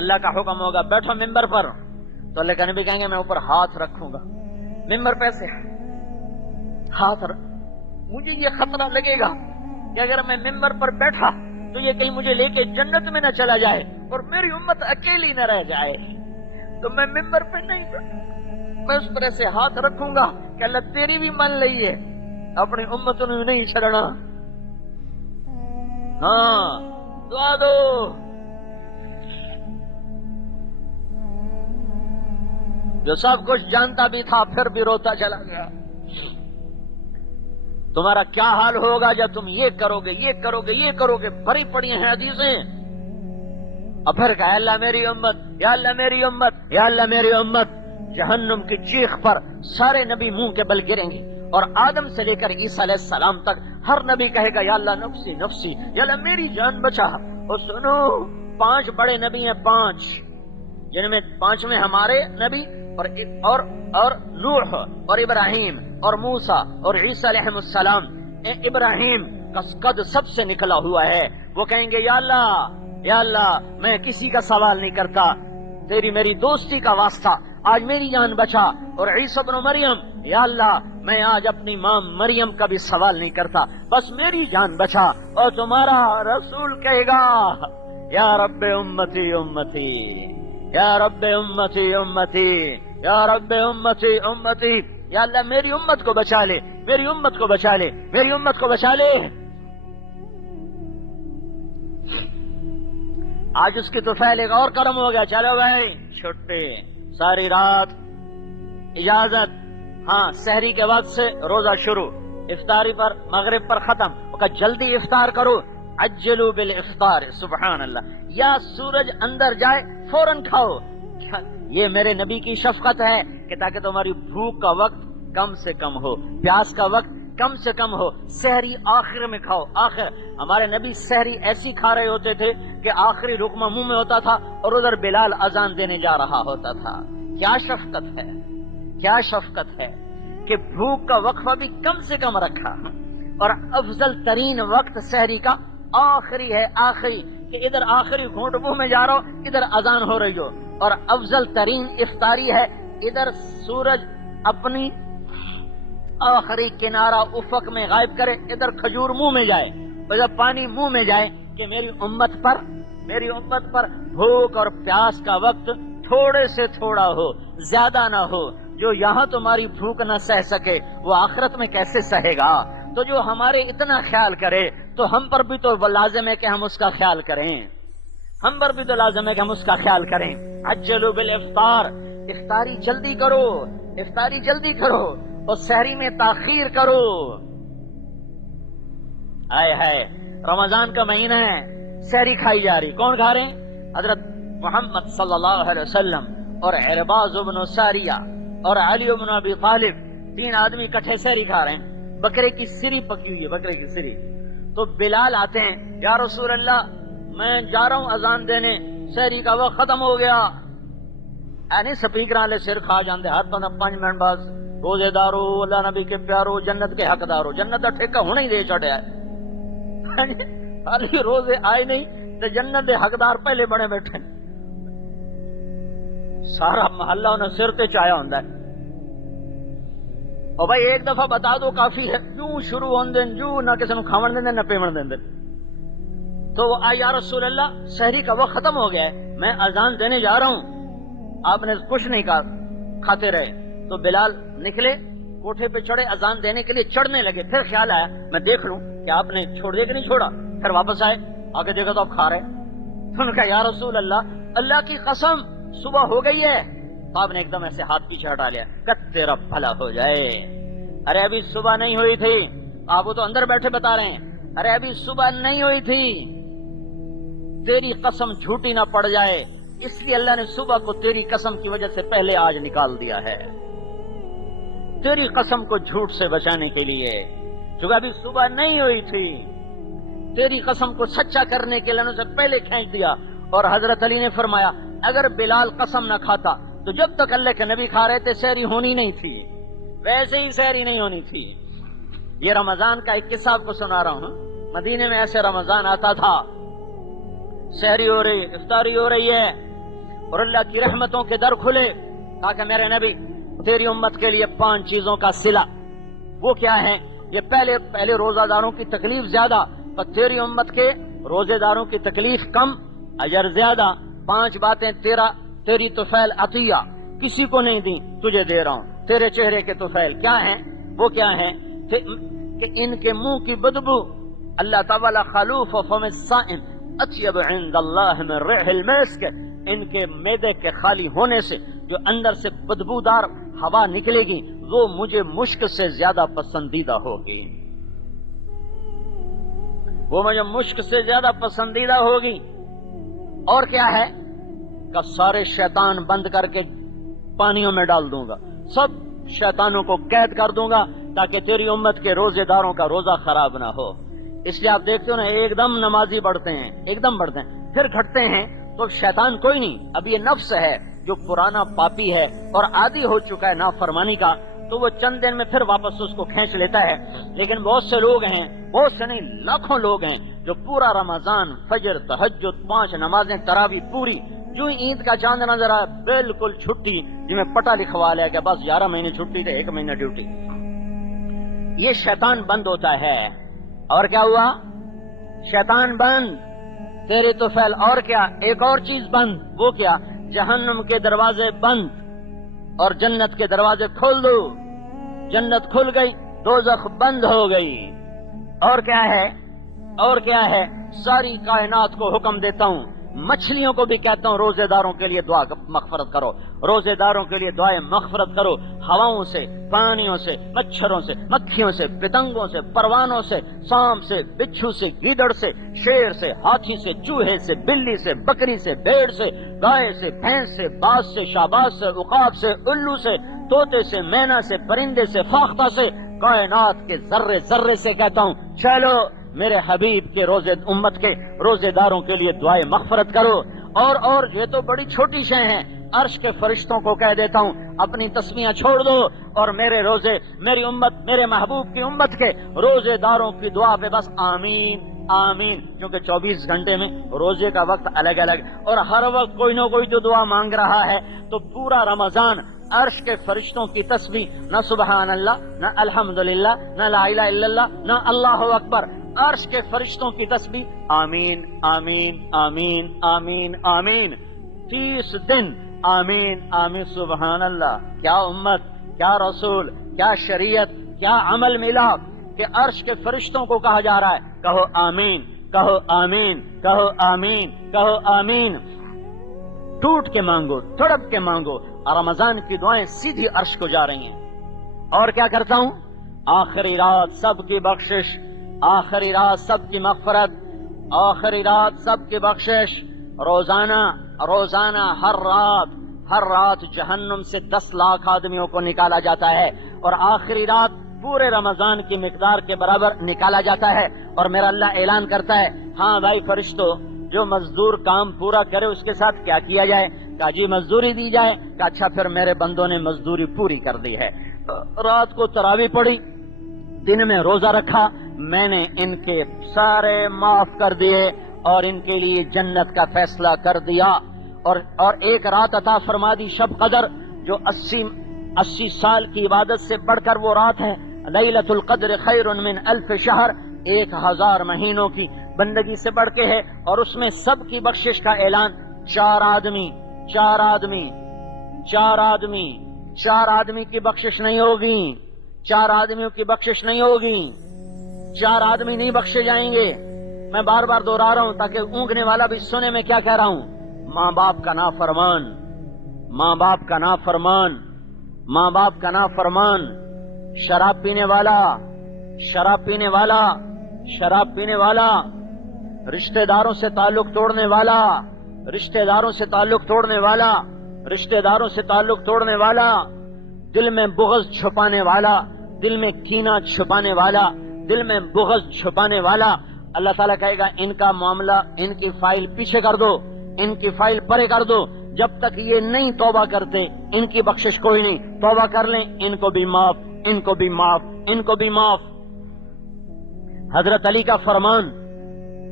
اللہ کا حکم ہوگا بیٹھو ممبر پر، تو اللہ کا نبی کہیں گے میں اوپر ہاتھ رکھوں گا. ممبر پہ سے ہاتھ مجھے یہ خطرہ لگے گا کہ اگر میں ممبر پر بیٹھا تو یہ کہیں مجھے لے کے جنت میں نہ چلا جائے اور میری امت اکیلی نہ رہ جائے، تو میں ممبر پہ نہیں بیٹھا. میں اس پر ایسے ہاتھ رکھوں گا کہ اللہ تیری بھی مان لئی ہے، اپنی امت نے نہیں چھڑنا. ہاں دعا دو. جو سب کچھ جانتا بھی تھا پھر بھی روتا چلا گیا. تمہارا کیا حال ہوگا جب تم یہ کرو گے، یہ کرو گے، یہ کرو گے. بھری پڑی ہیں حدیثیں. اور پھر کہا اللہ میری امت، یا اللہ میری امت، یا اللہ میری امت. جہنم کی چیخ پر سارے نبی منہ کے بل گریں گے اور آدم سے لے کر عیسیٰ علیہ السلام تک ہر نبی کہے گا یا اللہ نفسی نفسی، یا اللہ میری جان بچا. اور سنو 5 بڑے نبی ہیں، 5 جن میں 5 ہمارے نبی اور نوح اور ابراہیم اور موسیٰ اور عیسیٰ علیہ السلام. ابراہیم کا قد سب سے نکلا ہوا ہے. وہ کہیں گے یا اللہ میں کسی کا سوال نہیں کرتا، تیری میری دوستی کا واسطہ آج میری جان بچا. اور عیسیٰ ابن مریم یا اللہ میں آج اپنی ماں مریم کا بھی سوال نہیں کرتا، بس میری جان بچا. اور تمہارا رسول کہے گا یا رب امتی امتی، یا رب امتی امتی، یا رب امتی امتی. یا اللہ میری امت کو بچا لے، میری امت کو بچا لے، میری امت کو بچا لے. آج اس کی تو پھیلے گا اور کرم ہو گیا. چلو بھائی چھٹی، ساری رات اجازت. ہاں سحری کے وقت سے روزہ شروع، افطاری پر مغرب پر ختم. جلدی افطار کرو، عجلوا بالافطار. سبحان اللہ. یا سورج اندر جائے فوراً کھاؤ. یہ میرے نبی کی شفقت ہے کہ تاکہ تمہاری بھوک کا وقت کم سے کم ہو، پیاس کا وقت کم سے کم ہو. سحری آخر میں کھاؤ. آخر ہمارے نبی سحری ایسی کھا رہے ہوتے تھے کہ آخری لقمہ منہ میں ہوتا تھا اور ادھر بلال اذان دینے جا رہا ہوتا تھا. کیا شفقت ہے، کیا شفقت ہے کہ بھوک کا وقفہ بھی کم سے کم رکھا. اور افضل ترین وقت سحری کا آخری ہے، آخری، کہ ادھر آخری گھونٹ منہ میں جا رہا ہو، ادھر اذان ہو رہی ہو. اور افضل ترین افطاری ہے ادھر سورج اپنی آخری کنارہ افق میں غائب کرے، ادھر کھجور منہ میں جائے، ادھر پانی منہ میں جائے، کہ میری امت پر بھوک اور پیاس کا وقت تھوڑے سے تھوڑا ہو، زیادہ نہ ہو. جو یہاں تمہاری بھوک نہ سہ سکے وہ آخرت میں کیسے سہے گا؟ تو جو ہمارے اتنا خیال کرے تو ہم پر بھی تو لازم ہے کہ ہم اس کا خیال کریں. ہم پر بھی تو لازم ہے کہ ہم اس کا خیال کریں. عجلوا بالافطار. افطاری جلدی کرو، افطاری جلدی کرو اور سحری میں تاخیر کرو. آئے ہائے رمضان کا مہینہ ہے، سحری کھائی جا رہی. کون کھا رہے ہیں؟ حضرت محمد صلی اللہ علیہ وسلم اور عرباض بن ساریہ اور علی بن ابی طالب 3 آدمی اکٹھے سحری کھا رہے ہیں، بکرے کی سری پکی ہوئی ہے، بکرے کی سری. تو بلال آتے ہیں، یا رسول اللہ میں جا رہا ہوں اذان دینے، سحری کا وقت ختم ہو گیا. اینی سپیکر والے سر کھا جاندے ہر بندہ 5 منٹ بعد، روزے دارو، اللہ نبی کے پیارو، جنت کے حقدارو، جنت کا ٹھیکہ ہونا ہی دے چڑھیا ہے. خالی روزے آئے نہیں تو جنت کے حقدار پہلے بڑے بیٹھے، سارا محلہ انہیں سر تے چایا ہوں. اور بھائی ایک دفعہ بتا دو کافی ہے، کیوں شروع ہون دیں جو نہ کسی نو کھاون دیں نہ پیمن دیں. تو وہ آیا یا رسول اللہ سحری کا وقت ختم ہو گیا ہے، میں اذان دینے جا رہا ہوں. آپ نے کچھ نہیں کہا، کھاتے رہے. تو بلال نکلے، کوٹھے پہ چڑھے، اذان دینے کے لیے چڑھنے لگے. پھر خیال آیا میں دیکھ لوں کہ آپ نے چھوڑ دیا کہ نہیں چھوڑا. پھر واپس آئے، آگے دیکھا تو آپ کھا رہے. تو انہوں نے کہا یا رسول اللہ کی قسم صبح ہو گئی ہے. تو آپ نے ایک دم ایسے ہاتھ پیچھے ہٹا لیا، کٹ تیرا بھلا ہو جائے، ارے ابھی صبح نہیں ہوئی تھی. آپ وہ تو اندر بیٹھے بتا رہے ہیں، ارے ابھی صبح نہیں ہوئی تھی، تیری قسم جھوٹی نہ پڑ جائے، اس لیے اللہ نے صبح کو تیری قسم کی وجہ سے پہلے آج نکال دیا ہے، تیری قسم کو جھوٹ سے بچانے کے لیے. چونکہ ابھی صبح نہیں ہوئی تھی، تیری قسم کو سچا کرنے کے لیے انہوں نے پہلے کھینچ دیا. اور حضرت علی نے فرمایا اگر بلال قسم نہ کھاتا تو جب تک اللہ کے نبی کھا رہے تھے سحری ہونی نہیں تھی، ویسے ہی سحری نہیں ہونی تھی. یہ رمضان کا ایک قصہ آپ کو سنا رہا ہوں. مدینے میں ایسے رمضان آتا تھا، سحری ہو رہی، افطاری ہو رہی ہے، اور اللہ کی رحمتوں کے در کھلے تاکہ میرے نبی تیری امت کے لیے 5 چیزوں کا صلہ. وہ کیا ہے؟ یہ پہلے روزہ داروں کی تکلیف زیادہ، پر تیری امت کے روزے داروں کی تکلیف کم، اجر زیادہ. 5 باتیں تیری طفیل عطیہ کسی کو نہیں دی، تجھے دے رہا ہوں، تیرے چہرے کے طفیل. کیا ہیں وہ؟ کیا ہیں کہ ان کے منہ کی بدبو اللہ تعالی خلوف فم الصائم اطیب عند اللہ من ریح المسک، ان کے معدے کے خالی ہونے سے جو اندر سے بدبودار ہوا نکلے گی وہ مجھے مشک سے زیادہ پسندیدہ ہوگی، وہ مجھے مشک سے زیادہ پسندیدہ ہوگی. اور کیا ہے کہ سارے شیطان بند کر کے پانیوں میں ڈال دوں گا، سب شیطانوں کو قید کر دوں گا تاکہ تیری امت کے روزے داروں کا روزہ خراب نہ ہو. اس لیے آپ دیکھتے ہو نا ایک دم نمازی بڑھتے ہیں، ایک دم بڑھتے ہیں، پھر گھٹتے ہیں. تو شیطان کوئی نہیں، اب یہ نفس ہے جو پرانا پاپی ہے اور عادی ہو چکا ہے نافرمانی کا، تو وہ چند دن میں پھر واپس اس کو کھینچ لیتا ہے. لیکن بہت سے لوگ ہیں، بہت سے نہیں لاکھوں لوگ ہیں جو پورا رمضان فجر تہجد 5 نمازیں تراویح پوری، جو عید کا چاند نظر آیا بالکل چھٹی، جی میں پٹا لکھوا لیا کہ بس 11 مہینے چھٹی تھے، 1 مہینہ ڈیوٹی. یہ شیطان بند ہوتا ہے. اور کیا ہوا؟ شیطان بند، تیرے تو فعل. اور کیا؟ ایک اور چیز بند. وہ کیا؟ جہنم کے دروازے بند اور جنت کے دروازے کھول دو. جنت کھل گئی، دوزخ بند ہو گئی. اور کیا ہے؟ اور کیا ہے؟ ساری کائنات کو حکم دیتا ہوں، مچھلیوں کو بھی کہتا ہوں روزے داروں کے لیے دعا مغفرت کرو، روزے داروں کے لیے دعائیں مغفرت کرو. ہواؤں سے، پانیوں سے، مچھروں سے، مکھیوں سے، پتنگوں سے، پروانوں سے، سانپ سے، بچھو سے، گیدڑ سے، شیر سے، ہاتھی سے، چوہے سے، بلی سے، بکری سے، بھیڑ سے، گائے سے، بھینس سے، باز سے، شہباز سے، عقاب سے، الو سے، طوطے سے، مینا سے، پرندے سے، فاختہ سے، کائنات کے ذرے ذرے سے کہتا ہوں چلو میرے حبیب کے روزے امت کے روزے داروں کے لیے دعائیں مغفرت کرو. اور یہ تو بڑی چھوٹی شے ہیں. عرش کے فرشتوں کو کہہ دیتا ہوں اپنی تسمیاں چھوڑ دو اور میرے روزے، میری امت، میرے محبوب کی امت کے روزے داروں کی دعا پہ بس آمین آمین. کیونکہ 24 گھنٹے میں روزے کا وقت الگ الگ اور ہر وقت کوئی نہ کوئی تو دعا مانگ رہا ہے. تو پورا رمضان عرش کے فرشتوں کی تسبیح، نہ سبحان اللہ، نہ الحمدللہ، نہ لا الہ الا اللہ، نہ اللہ اکبر، عرش کے فرشتوں کی تسبیح آمین آمین آمین آمین آمین. 30 دن آمین آمین. سبحان اللہ. کیا امت، کیا رسول، کیا شریعت، کیا عمل ملا کہ عرش کے فرشتوں کو کہا جا رہا ہے کہو آمین، کہو آمین، کہو آمین، کہو آمین. ٹوٹ کے مانگو، تڑپ کے مانگو. رمضان کی دعائیں سیدھی عرش کو جا رہی ہیں. اور کیا کرتا ہوں؟ آخری رات سب کی بخشش، آخری رات سب کی مغفرت، آخری رات سب کی بخشش. روزانہ روزانہ ہر رات جہنم سے 10 لاکھ آدمیوں کو نکالا جاتا ہے، اور آخری رات پورے رمضان کی مقدار کے برابر نکالا جاتا ہے، اور میرا اللہ اعلان کرتا ہے ہاں بھائی فرشتوں، جو مزدور کام پورا کرے اس کے ساتھ کیا کیا جائے؟ کہا جی مزدوری دی جائے۔ کہا اچھا پھر میرے بندوں نے مزدوری پوری کر دی ہے، رات کو تراویح پڑھی، دن میں روزہ رکھا، میں نے ان کے سارے معاف کر دیے اور ان کے لیے جنت کا فیصلہ کر دیا، اور ایک رات عطا فرما دی شب قدر، جو 80 سال کی عبادت سے بڑھ کر وہ رات ہے۔ لیلۃ القدر خیر من 1000 شہر، 1000 مہینوں کی بندگی سے بڑھ کے ہے، اور اس میں سب کی بخشش کا اعلان۔ 4 آدمی کی بخشش نہیں ہوگی، 4 آدمیوں کی بخشش نہیں ہوگی، 4 آدمی نہیں بخشے جائیں گے۔ میں بار بار دوہرا رہا ہوں تاکہ اونگنے والا بھی سنے میں کیا کہہ رہا ہوں۔ ماں باپ کا نافرمان، ماں باپ کا نافرمان، ماں باپ کا نافرمان، شراب پینے والا، شراب پینے والا، شراب پینے والا، رشتہ داروں سے تعلق توڑنے والا، رشتہ داروں سے تعلق توڑنے والا، رشتہ داروں سے تعلق توڑنے والا، دل میں بغض چھپانے والا، دل میں کینہ چھپانے والا، دل میں بغض چھپانے والا، اللہ تعالیٰ کہے گا ان کا معاملہ، ان کی فائل پیچھے کر دو، ان کی فائل پرے کر دو، جب تک یہ نہیں توبہ کرتے ان کی بخشش کوئی نہیں، توبہ کر لیں ان کو بھی معاف، ان کو بھی معاف، ان کو بھی معاف۔ حضرت علی کا فرمان،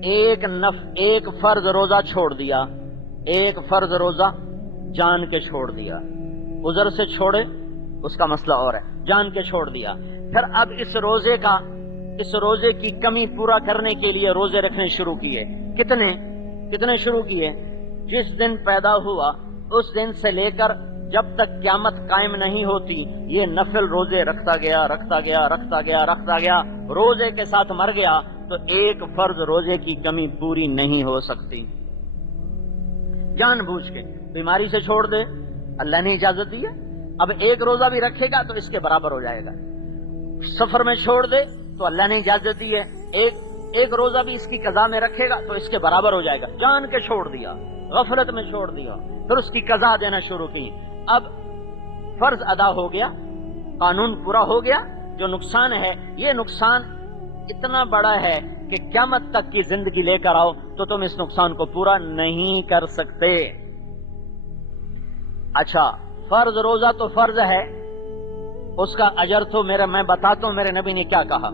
ایک فرض روزہ چھوڑ دیا، ایک فرض روزہ جان کے چھوڑ دیا، عذر سے چھوڑے اس کا مسئلہ اور ہے، جان کے چھوڑ دیا، پھر اب اس روزے کی کمی پورا کرنے کے لیے روزے رکھنے شروع کیے۔ کتنے شروع کیے؟ جس دن پیدا ہوا اس دن سے لے کر جب تک قیامت قائم نہیں ہوتی یہ نفل روزے رکھتا گیا، روزے کے ساتھ مر گیا تو ایک فرض روزے کی کمی پوری نہیں ہو سکتی۔ جان بوجھ کے بیماری سے چھوڑ دے، اللہ نے اجازت دی ہے، اب ایک روزہ بھی رکھے گا تو اس کے برابر ہو جائے گا۔ سفر میں چھوڑ دے تو اللہ نے اجازت دی ہے، ایک روزہ بھی اس کی قضا میں رکھے گا تو اس کے برابر ہو جائے گا۔ جان کے چھوڑ دیا، غفلت میں چھوڑ دیا، پھر اس کی قضا دینا شروع کی۔ اب فرض ادا ہو گیا، قانون پورا ہو گیا، جو نقصان ہے یہ نقصان اتنا بڑا ہے کہ قیامت تک کی زندگی لے کر آؤ تو تم اس نقصان کو پورا نہیں کر سکتے۔ اچھا فرض روزہ تو فرض ہے، اس کا اجر تو میں بتاتا ہوں میرے نبی نے کیا کہا۔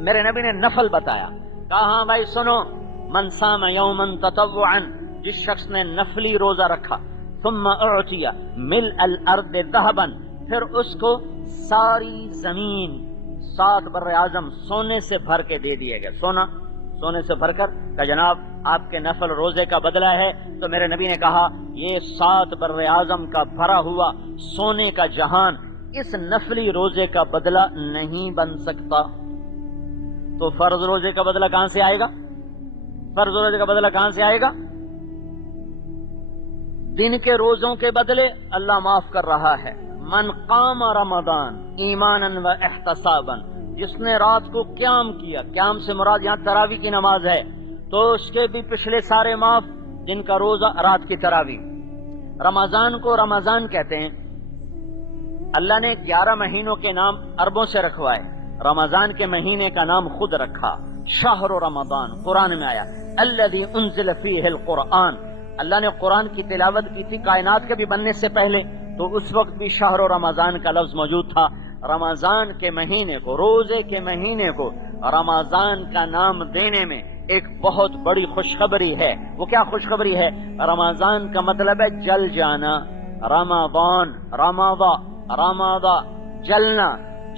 میرے نبی نے نفل بتایا، کہا ہاں بھائی سنو، من صام یوما تطوعا، جس شخص نے نفلی روزہ رکھا، ثم اعطی ملء الارض ذهبا، پھر اس کو ساری زمین 7 بر اعظم سونے سے بھر کے دے دیے گئے، سونے سے بھر کر کہ جناب آپ کے نفل روزے کا بدلہ ہے، تو میرے نبی نے کہا یہ 7 بر اعظم کا بھرا ہوا سونے کا جہان اس نفلی روزے کا بدلہ نہیں بن سکتا۔ تو فرض روزے کا بدلہ کہاں سے آئے گا؟ فرض روزے کا بدلہ کہاں سے آئے گا؟ دن کے روزوں کے بدلے اللہ معاف کر رہا ہے۔ من قام رمضان ایمانا و احتسابا، جس نے رات کو قیام کیا، قیام سے مراد یہاں تراویح کی نماز ہے، تو اس کے بھی پچھلے سارے معاف، جن کا روزہ رات کی تراویح۔ رمضان کو رمضان کہتے ہیں، اللہ نے 11 مہینوں کے نام عربوں سے رکھوائے، رمضان کے مہینے کا نام خود رکھا، شہر رمضان، قرآن میں آیا الذی انزل فیہ القرآن، اللہ نے قرآن کی تلاوت کی تھی کائنات کے بھی بننے سے پہلے، تو اس وقت بھی شہر رمضان کا لفظ موجود تھا۔ رمضان کے مہینے کو، روزے کے مہینے کو رمضان کا نام دینے میں ایک بہت بڑی خوشخبری ہے۔ وہ کیا خوشخبری ہے؟ رمضان کا مطلب ہے جل جانا، رمضا جلنا،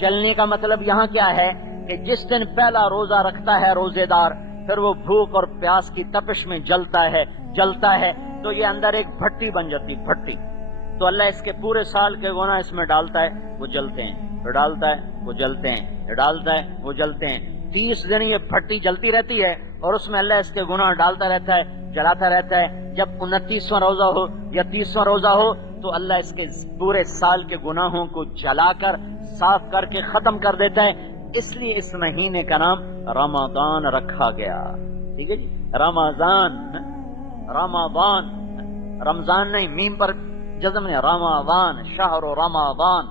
جلنے کا مطلب یہاں کیا ہے کہ جس دن پہلا روزہ رکھتا ہے روزے دار، پھر وہ بھوک اور پیاس کی تپش میں جلتا ہے تو یہ اندر ایک بھٹی بن جاتی، بھٹی، تو اللہ اس کے پورے سال کے گناہ اس میں ڈالتا ہے، وہ جلتے ہیں، پھر ڈالتا ہے وہ جلتے ہیں، پھر ڈالتا ہے وہ جلتے ہیں، 30 دن یہ بھٹی جلتی رہتی ہے اور اس میں اللہ اس کے گناہ ڈالتا رہتا ہے، جلاتا رہتا ہے۔ جب 29واں روزہ ہو یا 30واں روزہ ہو تو اللہ اس کے پورے سال کے گناہوں کو جلا کر صاف کر کے ختم کر دیتا ہے، اس لیے اس مہینے کا نام رمضان رکھا گیا۔ ٹھیک ہے جی، رمضان رمضان نہیں، میم پر جزم نے، رمضان، شہر رمضان،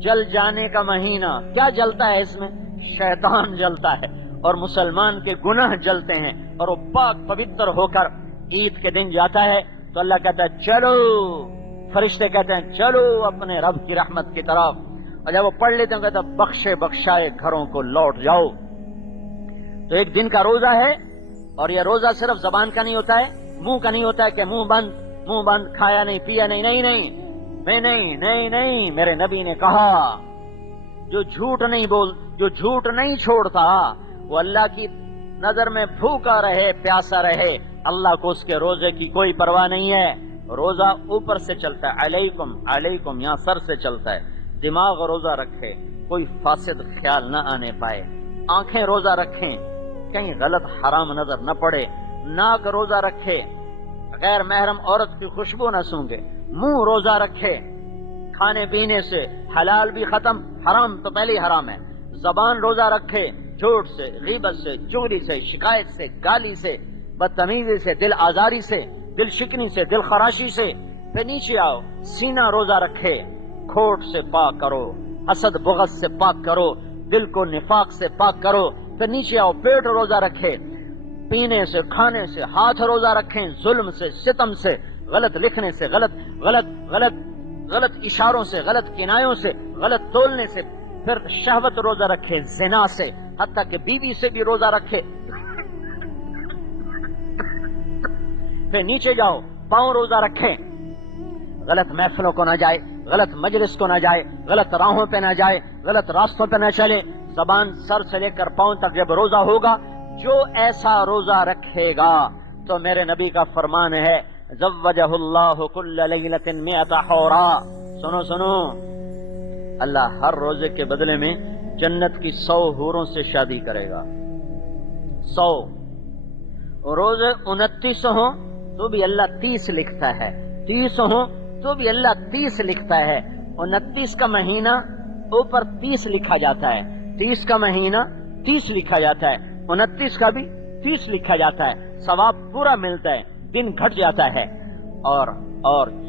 جل جانے کا مہینہ. کیا جلتا ہے اس میں؟ شیطان جلتا ہے اور مسلمان کے گناہ جلتے ہیں، اور وہ پاک پوتر ہو کر عید کے دن جاتا ہے تو اللہ کہتا ہے چلو، فرشتے کہتے ہیں چلو اپنے رب کی رحمت کی طرف، اور جب وہ پڑھ لیتے ہیں کہتا ہے بخشے بخشائے گھروں کو لوٹ جاؤ. تو ایک دن کا روزہ ہے، اور یہ روزہ صرف زبان کا نہیں ہوتا ہے، منہ کا نہیں ہوتا ہے کہ منہ بند کھایا نہیں پیا نہیں، نہیں، میرے نبی نے کہا جو جھوٹ نہیں چھوڑتا وہ اللہ کی نظر میں بھوکا رہے پیاسا رہے، اللہ کو اس کے روزے کی کوئی پرواہ نہیں ہے. روزہ اوپر سے چلتا ہے، علیکم یہاں سر سے چلتا ہے. دماغ روزہ رکھے، کوئی فاسد خیال نہ آنے پائے. آنکھیں روزہ رکھیں، کہیں غلط حرام نظر نہ پڑے. ناک روزہ رکھے، غیر محرم عورت کی خوشبو نہ سونگے. منہ روزہ رکھے، کھانے پینے سے حلال بھی ختم، حرام تو پہلے ہی حرام ہے. زبان روزہ رکھے، جھوٹ سے، غیبت سے، چغلی سے، شکایت سے، گالی سے، بدتمیزی سے، دل آزاری سے، دل شکنی سے، دل خراشی سے. پھر نیچے آؤ، سینہ روزہ رکھے، کھوٹ سے پاک کرو، حسد بغض سے پاک کرو، دل کو نفاق سے پاک کرو. پھر نیچے آؤ، پیٹ روزہ رکھے، پینے سے، کھانے سے. ہاتھ روزہ رکھیں، ظلم سے، ستم سے، غلط لکھنے سے، غلط اشاروں سے، غلط کنایوں سے، غلط تولنے سے. پھر شہوت روزہ رکھے، زنا سے، حتیٰ کہ بیوی سے بھی روزہ رکھے. پھر نیچے جاؤ، پاؤں روزہ رکھے، غلط محفلوں کو نہ جائے، غلط مجلس کو نہ جائے، غلط راہوں پہ نہ جائے، غلط راستوں پہ نہ چلے. زبان سر سے لے کر پاؤں تک جب روزہ ہوگا، جو ایسا روزہ رکھے گا تو میرے نبی کا فرمان ہے زوجہ اللہ کل لیلۃ مئۃ حورا. سنو، اللہ ہر روزے کے بدلے میں جنت کی 100 حوروں سے شادی کرے گا. 100 روزے 29 ہوں تو بھی اللہ 30 لکھتا ہے، 30 ہوں تو بھی اللہ 30 لکھتا ہے. 29 کا مہینہ اوپر 30 لکھا جاتا ہے، 30 کا مہینہ 30 لکھا جاتا ہے، 29 کا بھی 30 لکھا جاتا ہے. ثواب پورا ملتا ہے، دن گھٹ جاتا ہے. اور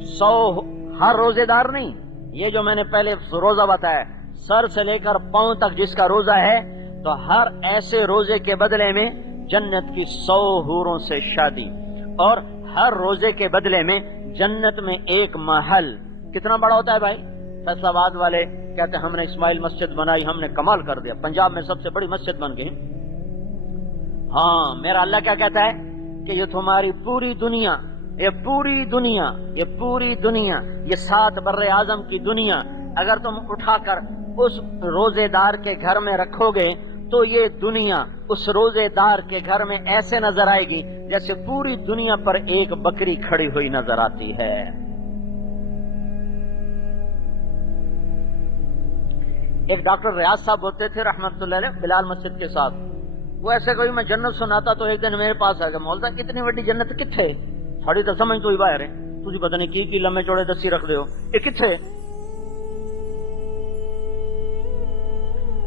100 ہر روزے دار نہیں. یہ جو میں نے پہلے روزہ بتایا، سر سے لے کر پاؤں تک جس کا روزہ ہے، تو ہر ایسے روزے کے بدلے میں جنت کی 100 حوروں سے شادی. اور ہر روزے کے بدلے میں جنت میں ایک محل. کتنا بڑا ہوتا ہے بھائی؟ فیصل آباد والے کہتے ہیں ہم نے اسماعیل مسجد بنائی، ہم نے کمال کر دیا، پنجاب میں سب سے بڑی مسجد بن گئی. ہاں، میرا اللہ کیا کہتا ہے کہ یہ تمہاری پوری دنیا، یہ 7 بر اعظم کی دنیا اگر تم اٹھا کر اس روزے دار کے گھر میں رکھو گے تو یہ دنیا اس روزے دار کے گھر میں ایسے نظر آئے گی جیسے پوری دنیا پر ایک بکری کھڑی ہوئی نظر آتی ہے. ایک ڈاکٹر ریاض صاحب ہوتے تھے رحمت اللہ علیہ، بلال مسجد کے ساتھ. وہ ایسے کوئی میں جنت سناتا تو ایک دن میرے پاس آ گیا، مولتا کتنی بڑی جنت کتھے؟ تھوڑی تو سمجھ تو ہی باہر ہے، تجھے پتہ نہیں کی لمبے چوڑے دسی رکھ دے ہو، یہ کتھے؟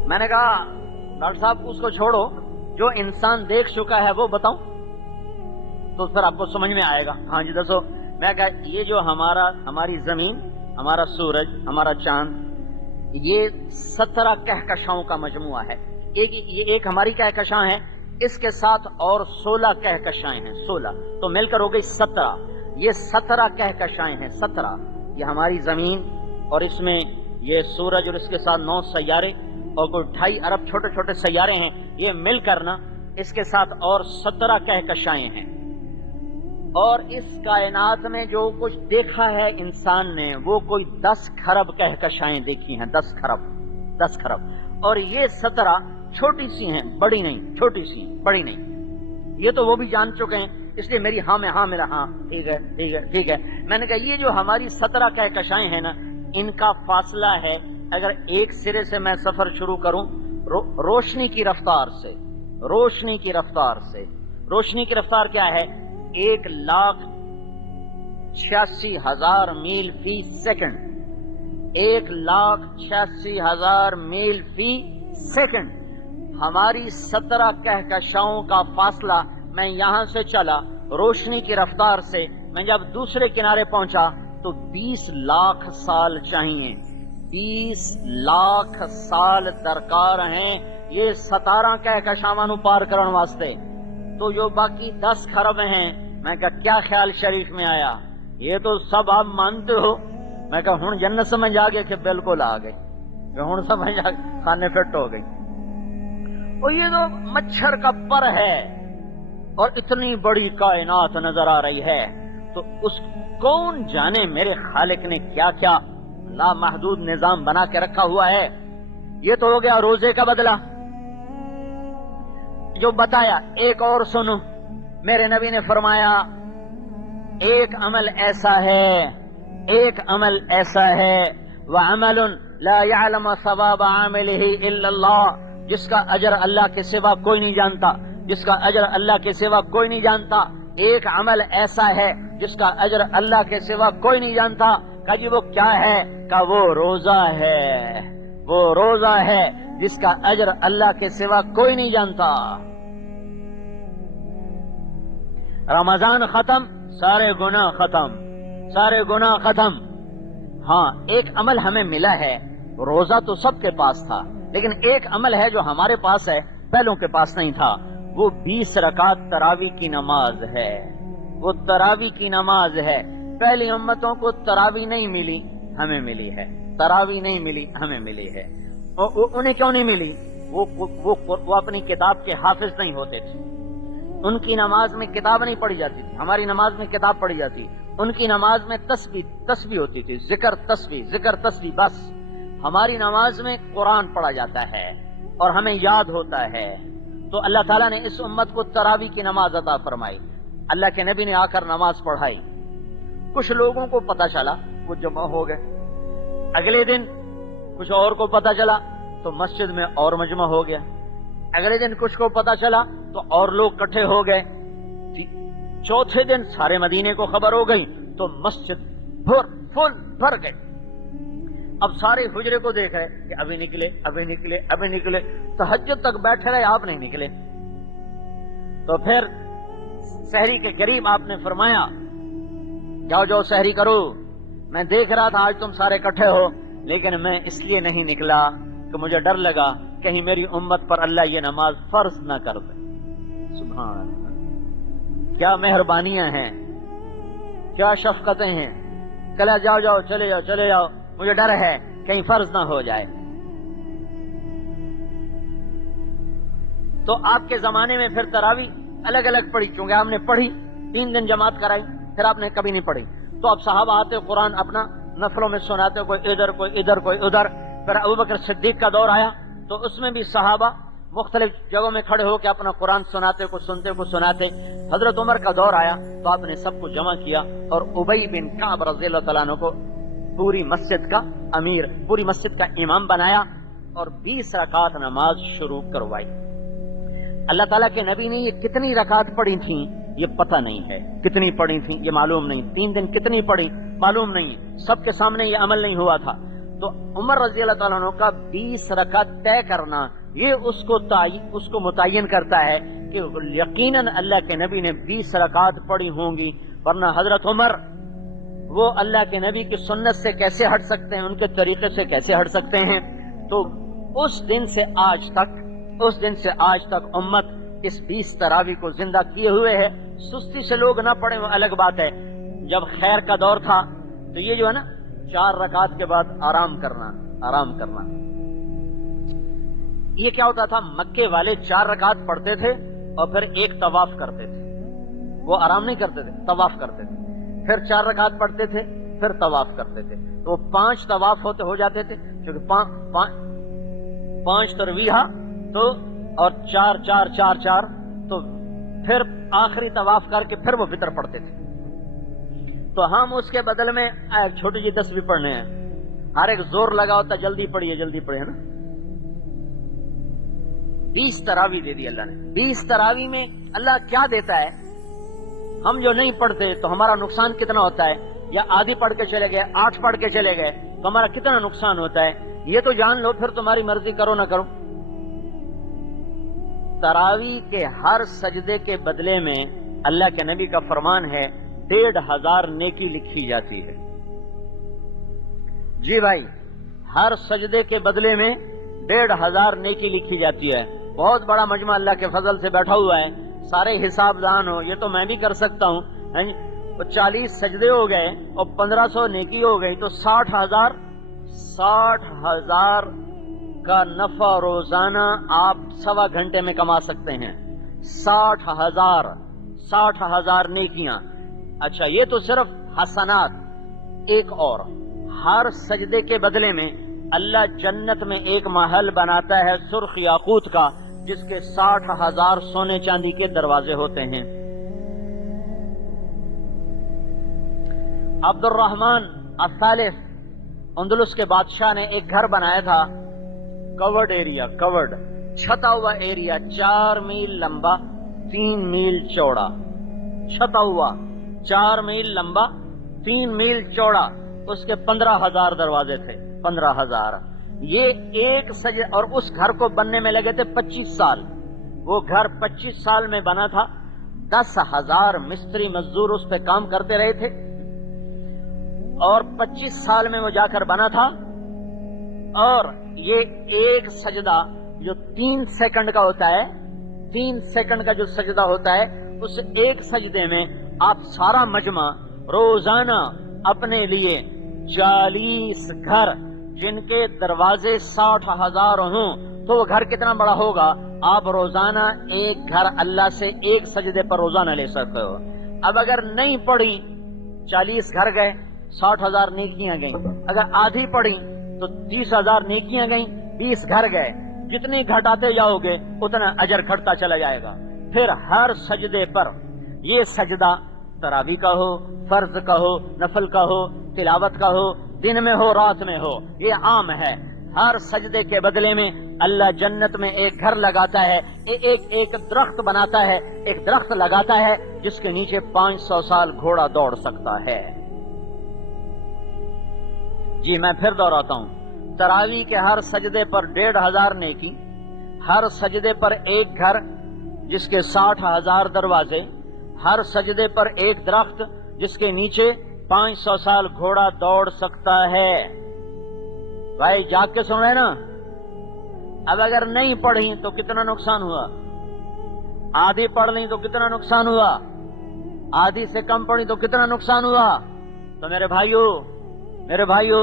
میں نے کہا ڈاکٹر صاحب اس کو چھوڑو، جو انسان دیکھ چکا ہے وہ بتاؤں تو پھر آپ کو سمجھ میں آئے گا. ہاں جی دسو. میں کہا یہ جو ہماری زمین، ہمارا سورج، ہمارا چاند، یہ 17 کہکشاؤں کا مجموعہ ہے. ایک ہماری کہکشاں ہے، اس کے ساتھ اور 16 کہکشائیں ہیں، 16 تو مل کر ہو گئی 17. یہ 17 کہکشائیں ہیں، 17. یہ ہماری زمین، اور اس میں یہ سورج اور اس کے ساتھ 9 سیارے اور کوئی 2.5 ارب چھوٹے چھوٹے سیارے ہیں. یہ مل کر نا اس کے ساتھ اور 17 کہکشائیں ہیں. اور اس کائنات میں جو کچھ دیکھا ہے انسان نے وہ کوئی 10 کھرب کہکشائیں دیکھی ہیں، 10 کھرب. اور یہ 17 چھوٹی سی ہیں، بڑی نہیں، چھوٹی سی ہیں، بڑی نہیں. یہ تو وہ بھی جان چکے ہیں، اس لیے میری ہاں میں ہاں، میرا ہاں، ٹھیک ہے. میں نے کہا یہ جو ہماری 17 کہکشائیں ہیں نا، ان کا فاصلہ ہے، اگر ایک سرے سے میں سفر شروع کروں روشنی کی رفتار سے، روشنی کی رفتار کیا ہے؟ 1,86,000 میل فی سیکنڈ. 1,86,000 میل فی سیکنڈ. ہماری 17 کہکشاؤں کا فاصلہ، میں یہاں سے چلا روشنی کی رفتار سے میں جب دوسرے کنارے پہنچا تو 20 لاکھ سال چاہیے، 20 لاکھ سال درکار ہیں یہ 17 کہکشاواں پار کرن واسطے، تو جو باقی 10 خرب ہیں، میں کہا کیا خیال شریف میں آیا، یہ تو سب آپ مانتے ہو، میں کہا ہن جنت سمجھ آ گئے کہ بالکل آ گئی، کہ ہن سمجھ آ گئی، کھانے فٹ ہو گئی۔ اور یہ تو مچھر کا پر ہے اور اتنی بڑی کائنات نظر آ رہی ہے، تو اس کون جانے میرے خالق نے کیا کیا لامحدود نظام بنا کے رکھا ہوا ہے۔ یہ تو ہو گیا روزے کا بدلہ جو بتایا۔ ایک اور سنو، میرے نبی نے فرمایا ایک عمل ایسا ہے، ایک عمل ایسا ہے وعمل لا يعلم ثواب عامله الا اللہ، جس کا اجر اللہ کے سوا کوئی نہیں جانتا، جس کا اجر اللہ کے سوا کوئی نہیں جانتا۔ ایک عمل ایسا ہے جس کا اجر اللہ کے سوا کوئی نہیں جانتا۔ کہا جی وہ کیا ہے؟ کہا وہ روزہ ہے، وہ روزہ ہے جس کا اجر اللہ کے سوا کوئی نہیں جانتا۔ رمضان ختم، سارے گناہ ختم، سارے گناہ ختم۔ ہاں ایک عمل ہمیں ملا ہے، روزہ تو سب کے پاس تھا، لیکن ایک عمل ہے جو ہمارے پاس ہے، پہلوں کے پاس نہیں تھا، وہ 20 رکعت تراویح کی نماز ہے، وہ تراویح کی نماز ہے۔ پہلی امتوں کو تراویح نہیں ملی، ہمیں ملی ہے، تراویح نہیں ملی، ہمیں ملی ہے۔ انہیں کیوں نہیں ملی؟ وہ اپنی کتاب کے حافظ نہیں ہوتے تھے، ان کی نماز میں کتاب نہیں پڑھی جاتی تھی، ہماری نماز میں کتاب پڑھی جاتی، ان کی نماز میں تسبیح ہوتی تھی، ذکر تسبیح بس۔ ہماری نماز میں قرآن پڑھا جاتا ہے اور ہمیں یاد ہوتا ہے، تو اللہ تعالیٰ نے اس امت کو تراویح کی نماز عطا فرمائی۔ اللہ کے نبی نے آ کر نماز پڑھائی، کچھ لوگوں کو پتا چلا وہ جمع ہو گئے، اگلے دن کچھ اور کو پتا چلا تو مسجد میں اور مجمع ہو گیا، اگلے دن کچھ کو پتا چلا تو اور لوگ اکٹھے ہو گئے، چوتھے دن سارے مدینے کو خبر ہو گئی تو مسجد فل بھر گئے۔ اب سارے حجرے کو دیکھ رہے کہ ابھی نکلے، ابھی نکلے، ابھی نکلے، تہجد تک بیٹھے رہے، آپ نہیں نکلے۔ تو پھر سحری کے قریب آپ نے فرمایا جاؤ جاؤ سحری کرو، میں دیکھ رہا تھا آج تم سارے اکٹھے ہو، لیکن میں اس لیے نہیں نکلا کہ مجھے ڈر لگا کہیں میری امت پر اللہ یہ نماز فرض نہ کر دے۔ سبحان اللہ، کیا مہربانیاں ہیں، کیا شفقتیں ہیں۔ کلا جاؤ جاؤ، چلے جاؤ چلے جاؤ، مجھے ڈر ہے کہیں فرض نہ ہو جائے۔ تو آپ کے زمانے میں پھر تراویح الگ الگ پڑھی، چونکہ آپ نے پڑھی 3 دن جماعت کرائی، پھر آپ نے کبھی نہیں پڑھی، تو اب صحابہ آتے قرآن اپنا نفلوں میں سناتے، کوئی ادھر کوئی ادھر کوئی ادھر۔ پھر ابوبکر صدیق کا دور آیا تو اس میں بھی صحابہ مختلف جگہوں میں کھڑے ہو کے اپنا قرآن سناتے، کو سنتے کو سناتے۔ حضرت عمر کا دور آیا تو آپ نے سب کو جمع کیا اور ابی بن کعب رضی اللہ تعالیٰ عنہ کو پوری مسجد کا امیر، پوری مسجد کا امام بنایا اور 20 رکعت نماز شروع کروائی۔ اللہ تعالیٰ کے نبی نے یہ کتنی رکعت پڑھی تھیں یہ پتہ نہیں ہے، کتنی پڑھی تھیں یہ معلوم نہیں، 3 دن کتنی پڑھی معلوم نہیں، سب کے سامنے یہ عمل نہیں ہوا تھا۔ تو عمر رضی اللہ تعالیٰ عنہ کا 20 رکعت طے کرنا یہ اس کو متعین کرتا ہے کہ یقیناً اللہ کے نبی نے 20 رکعت پڑھی ہوں گی، ورنہ حضرت عمر وہ اللہ کے نبی کی سنت سے کیسے ہٹ سکتے ہیں، ان کے طریقے سے کیسے ہٹ سکتے ہیں۔ تو اس دن سے آج تک امت اس 20 تراویح کو زندہ کیے ہوئے ہے۔ سستی سے لوگ نہ پڑھیں وہ الگ بات ہے، جب خیر کا دور تھا تو یہ جو ہے نا 4 رکعت کے بعد آرام کرنا، یہ کیا ہوتا تھا، مکے والے 4 رکعت پڑھتے تھے اور پھر ایک طواف کرتے تھے، وہ آرام نہیں کرتے تھے، طواف کرتے تھے، پھر 4 رکعت پڑھتے تھے، پھر طواف کرتے تھے، تو 5 طواف ہو جاتے تھے، کیونکہ 5 ترویحہ تو اور 4 تو پھر آخری طواف کر کے پھر وہ وتر پڑھتے تھے۔ تو ہم اس کے بدل میں ایک چھوٹی جی تسبیح پڑھنے ہیں، ہر ایک زور لگا ہوتا جلدی پڑھیے نا۔ 20 تراویح دے دی اللہ نے۔ 20 تراویح میں اللہ کیا دیتا ہے، ہم جو نہیں پڑھتے تو ہمارا نقصان کتنا ہوتا ہے، یا آدھی پڑھ کے چلے گئے، 8 پڑھ کے چلے گئے تو ہمارا کتنا نقصان ہوتا ہے، یہ تو جان لو، پھر تمہاری مرضی کرو نہ کرو۔ تراویح کے ہر سجدے کے بدلے میں اللہ کے نبی کا فرمان ہے 1500 نیکی لکھی جاتی ہے. جی بھائی، ہر سجدے کے بدلے میں 1500 نیکی لکھی جاتی ہے. بہت بڑا مجمع اللہ کے فضل سے بیٹھا ہوا ہے، سارے حساب دان ہو، یہ تو میں بھی کر سکتا ہوں. 40 سجدے ہو گئے اور 1500 نیکی ہو گئی تو 60,000 کا نفع روزانہ آپ 1.25 گھنٹے میں کما سکتے ہیں. 60,000 نیکیاں. اچھا، یہ تو صرف حسنات. ایک اور، ہر سجدے کے بدلے میں اللہ جنت میں ایک محل بناتا ہے سرخ یاقوت کا، جس کے 60,000 سونے چاندی کے دروازے ہوتے ہیں. عبد الرحمن الثالث اندلس کے بادشاہ نے ایک گھر بنایا تھا، کورڈ ایریا، کورڈ چھتا ہوا ایریا، 4 میل لمبا 3 میل چوڑا. چھتا ہوا 4 میل لمبا 3 میل چوڑا. اس کے 15,000 دروازے تھے. 15,000. یہ ایک سجدے، اور اس گھر کو بننے میں لگے تھے 25 سال. وہ گھر 25 سال میں بنا تھا. 10,000 مستری مزدور اس پہ کام کرتے رہے تھے، اور 25 سال میں وہ جا کر بنا تھا. اور یہ ایک سجدہ جو 3 سیکنڈ کا ہوتا ہے، 3 سیکنڈ کا جو سجدہ ہوتا ہے، اس ایک سجدے میں آپ سارا مجمع روزانہ اپنے لیے 40 گھر جن کے دروازے 60,000 ہوں تو وہ گھر کتنا بڑا ہوگا. آپ روزانہ ایک گھر اللہ سے ایک سجدے پر روزانہ لے سکتے ہو. اب اگر نہیں پڑھی 40 گھر گئے، 60,000 نیکیاں گئیں. اگر آدھی پڑھی تو 30,000 نیکیاں گئیں، 20 گھر گئے. جتنی گھٹاتے جاؤ گے اتنا اجر گھٹتا چلا جائے گا. پھر ہر سجدے پر، یہ سجدہ تراویح کا ہو، فرض کا ہو، نفل کا ہو، تلاوت کا ہو، دن میں ہو رات میں ہو، یہ عام ہے. ہر سجدے کے بدلے میں اللہ جنت میں ایک گھر لگاتا ہے، ایک درخت بناتا ہے، ایک درخت لگاتا ہے جس کے نیچے 500 سال گھوڑا دوڑ سکتا ہے. جی میں پھر دوہراتا ہوں، تراویح کے ہر سجدے پر 1,500 نیکی، ہر سجدے پر ایک گھر جس کے 60,000 دروازے، ہر سجدے پر ایک درخت جس کے نیچے 500 سال گھوڑا دوڑ سکتا ہے. بھائی جاگ کے سن رہے نا؟ اب اگر نہیں پڑھی تو کتنا نقصان ہوا، آدھی پڑھ لیں تو کتنا نقصان ہوا، آدھی سے کم پڑھی تو کتنا نقصان ہوا. تو میرے بھائیو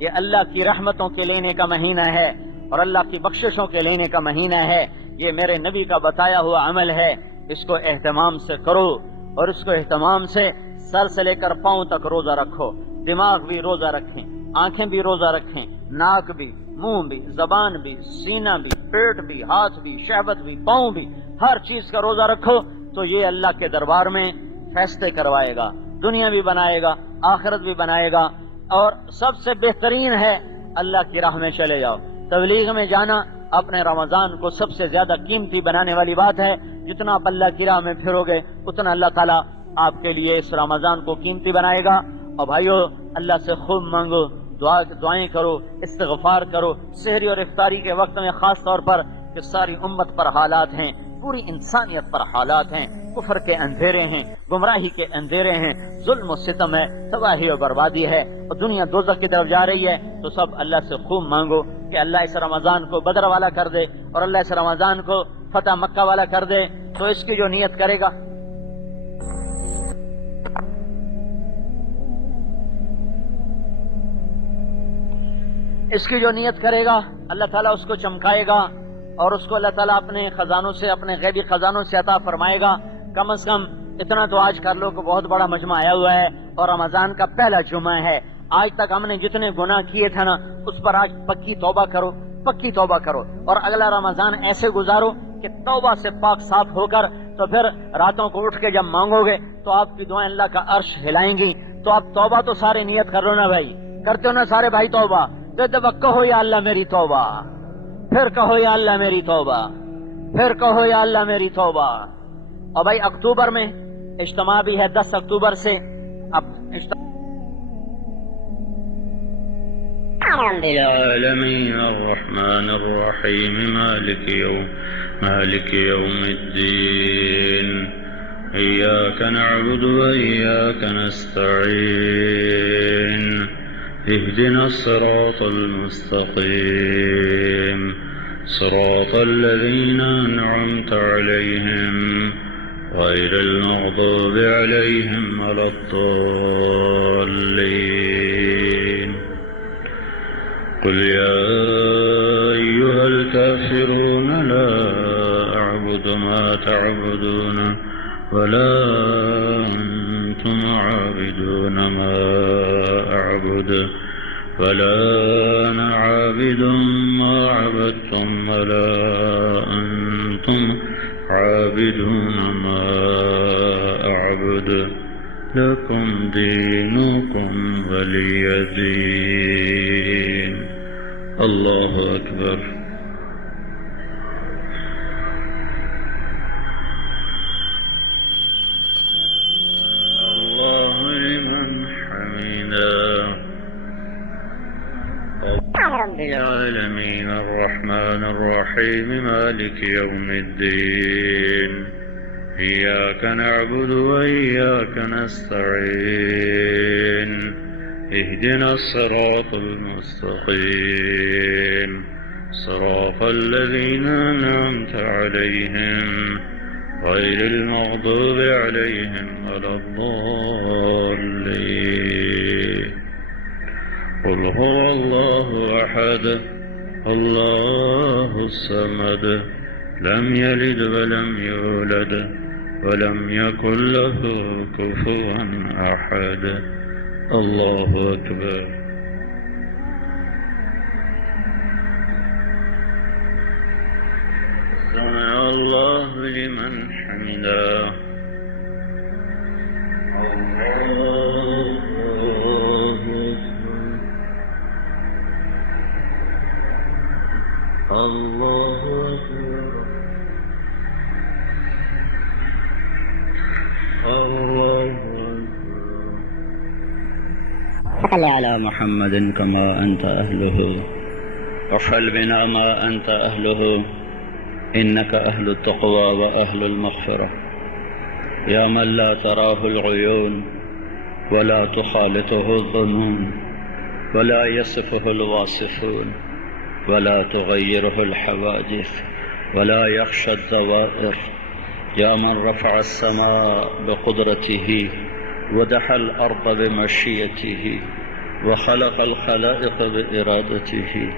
یہ اللہ کی رحمتوں کے لینے کا مہینہ ہے اور اللہ کی بخششوں کے لینے کا مہینہ ہے. یہ میرے نبی کا بتایا ہوا عمل ہے. اس کو اہتمام سے کرو، اور اس کو اہتمام سے سر سے لے کر پاؤں تک روزہ رکھو. دماغ بھی روزہ رکھیں، آنکھیں بھی روزہ رکھیں، ناک بھی، منہ بھی، زبان بھی، سینہ بھی، پیٹ بھی، ہاتھ بھی، شہوت بھی، پاؤں بھی، ہر چیز کا روزہ رکھو. تو یہ اللہ کے دربار میں فیصلے کروائے گا، دنیا بھی بنائے گا، آخرت بھی بنائے گا. اور سب سے بہترین ہے اللہ کی راہ میں چلے جاؤ. تبلیغ میں جانا اپنے رمضان کو سب سے زیادہ قیمتی بنانے والی بات ہے. جتنا آپ اللہ کی راہ میں پھرو گے اتنا اللہ تعالیٰ آپ کے لیے اس رمضان کو قیمتی بنائے گا. اور بھائیو اللہ سے خوب مانگو، دعائیں کرو، استغفار کرو. سحری اور افطاری کے وقت میں خاص طور پر کہ ساری امت پر حالات ہیں، پوری انسانیت پر حالات ہیں، کفر کے اندھیرے ہیں، گمراہی کے اندھیرے ہیں، ظلم و ستم ہے، تباہی و بربادی ہے، اور دنیا دوزخ کی طرف جا رہی ہے. تو سب اللہ سے خوب مانگو کہ اللہ اس رمضان کو بدر والا کر دے، اور اللہ اس رمضان کو فتح مکہ والا کر دے. تو اس کی جو نیت کرے گا، اس کی جو نیت کرے گا اللہ تعالیٰ اس کو چمکائے گا، اور اس کو اللہ تعالیٰ اپنے خزانوں سے، اپنے غیبی خزانوں سے عطا فرمائے گا. کم از کم اتنا تو آج کر لو کہ بہت بڑا مجمع آیا ہوا ہے اور رمضان کا پہلا جمعہ ہے. آج تک ہم نے جتنے گناہ کیے تھے نا، اس پر آج پکی توبہ کرو، پکی توبہ کرو، اور اگلا رمضان ایسے گزارو کہ توبہ سے پاک صاف ہو کر تو پھر راتوں کو اٹھ کے جب مانگو گے تو آپ کی دعائیں اللہ کا عرش ہلائیں گی. تو آپ توبہ تو سارے نیت کر لو نا بھائی، کرتے ہو نا سارے بھائی توبہ؟ تو کہو یا اللہ میری توبہ، پھر کہو یا اللہ میری توبہ، پھر کہو یا اللہ میری توبہ. اور بھائی اکتوبر میں اجتماع بھی ہے، 10 اکتوبر سے. اب العالمين الرحمن الرحيم مالك يوم الدين إياك نعبد وإياك نستعين اهدنا الصراط المستقيم صراط الذين أنعمت عليهم غير المغضوب عليهم ولا الضالين قل يا أيها الكافرون لا أعبد ما تعبدون ولا أنتم عابدون ما أعبد ولا أنا عابد ما عبدتم ولا أنتم عابدون ما أعبد لكم دينكم ولي دين. الله أكبر. الله لمن حمده. رب العالمين الرحمن الرحيم مالك يوم الدين إياك نعبد وإياك نستعين اهدنا الصراط المستقيم صراط الذين أنعمت عليهم غير المغضوب عليهم ولا الضالين. قل هو الله أحد الله الصمد لم يلد ولم يولد ولم يكن له كفوا أحد. الله أكبر. سمع الله لمن حمده. الله أكبر. الله أكبر. صل على محمد كما أنت أهله وافعل بنا ما أنت أهله إنك أهل التقوى وأهل المغفرة يا من لا تراه العيون ولا تخالطه الظنون ولا يصفه الواصفون ولا تغيره الحوادث ولا يخشى الدوائر يا من رفع السماء بقدرته ودحى الأرض بمشيته وخلق الخلائق بإرادته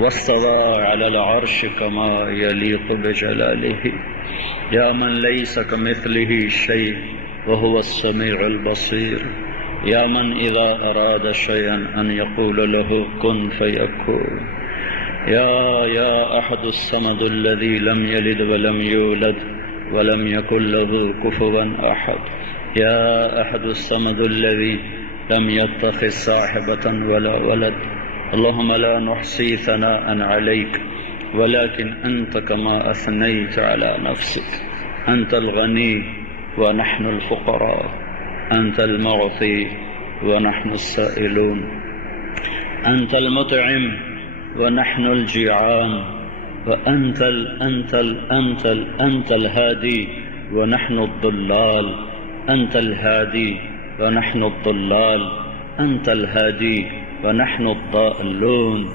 واستوى على العرش كما يليق بجلاله يا من ليس كمثله شيء وهو السميع البصير يا من إذا أراد شيئا أن يقول له كن فيكون يا أحد الصمد الذي لم يلد ولم يولد ولم يكن له كفوا أحد يا أحد الصمد الذي لم يتخذ صاحبة ولا ولد اللهم لا نحصي ثناء عليك ولكن أنت كما أثنيت على نفسك أنت الغني ونحن الفقراء أنت المعطي ونحن السائلون أنت المطعم ونحن الجيعان وأنت أنت الهادي ونحن الضلال أنت الهادي ونحن الضلال أنت الهادي ونحن الضالون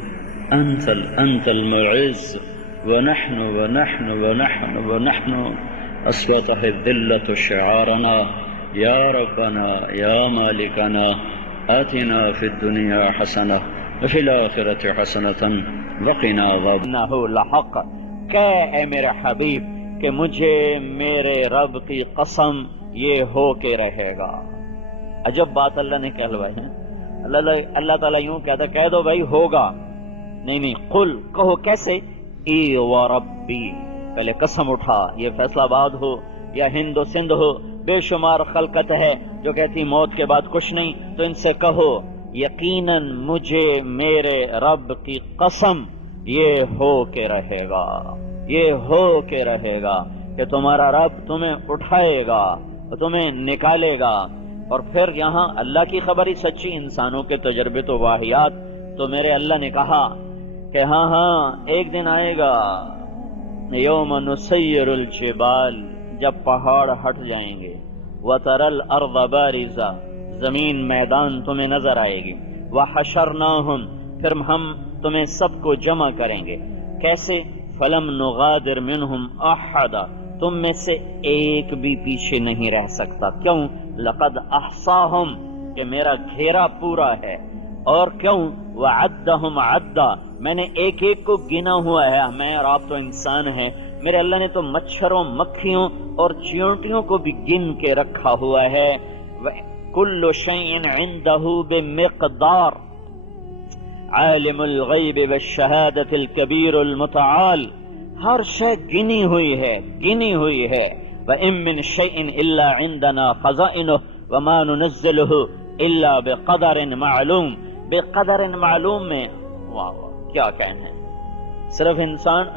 أنت المعز ونحن أصوته الذلة شعارنا يا ربنا يا مالكنا آتنا في الدنيا حسنة وفي الآخرة حسنة وقنا عذاب انہ لحق کہ اے میرے حبیب کہ مجھے میرے رب کی قسم یہ ہو کے رہے گا. عجب بات اللہ نے کہلوائی ہے. اللہ تعالیٰ یوں کہتا کہہ دو بھائی ہوگا. نہیں قل کہو کیسے ای وربی پہلے قسم اٹھا. یہ فیصلہ آباد ہو یا ہند و سندھ ہو بے شمار خلقت ہے جو کہتی موت کے بعد کچھ نہیں تو ان سے کہو یقیناً مجھے میرے رب کی قسم یہ ہو کے رہے گا کہ تمہارا رب تمہیں اٹھائے گا تمہیں نکالے گا. اور پھر یہاں اللہ کی خبر ہی سچی انسانوں کے تجربے تو واحیات. تو میرے اللہ نے کہا کہ ہاں ایک دن آئے گا یوم نسیر الجبال جب پہاڑ ہٹ جائیں گے، وَتَرَى الْأَرْضَ بَارِزَةً، زمین میدان تمہیں نظر آئے گی، وَحَشَرْنَاهُمْ، پھر ہم تمہیں سب کو جمع کریں گے، کیسے؟ فَلَمْ نُغَادِرْ مِنْهُمْ أَحَدًا، تم میں سے ایک بھی پیچھے نہیں رہ سکتا، کیوں؟ لَقَدْ أَحْصَاهُمْ، کہ میرا گھیرا پورا ہے، اور کیوں؟ وَعَدَّهُمْ عَدًّا، میں نے ایک ایک کو گنا ہوا ہے، میں اور آپ تو انسان ہیں، میرے اللہ نے تو مچھروں، مکھیوں اور چیونٹیوں کو بھی گن کے رکھا ہوا ہے۔ کل شیء عنده بمقدار، عالم الغیب والشہادۃ الکبیر المتعال، ہر شے گنی ہوئی ہے، گنی ہوئی ہے۔ وَإِن مِّن شَيْءٍ إِلَّا عِندَنَا خَزَائِنُهُ وَمَا نُنَزِّلُهُ إِلَّا بِقَدَرٍ معلوم، بقدر معلوم میں واہ کیا کہنا ہے۔ صرف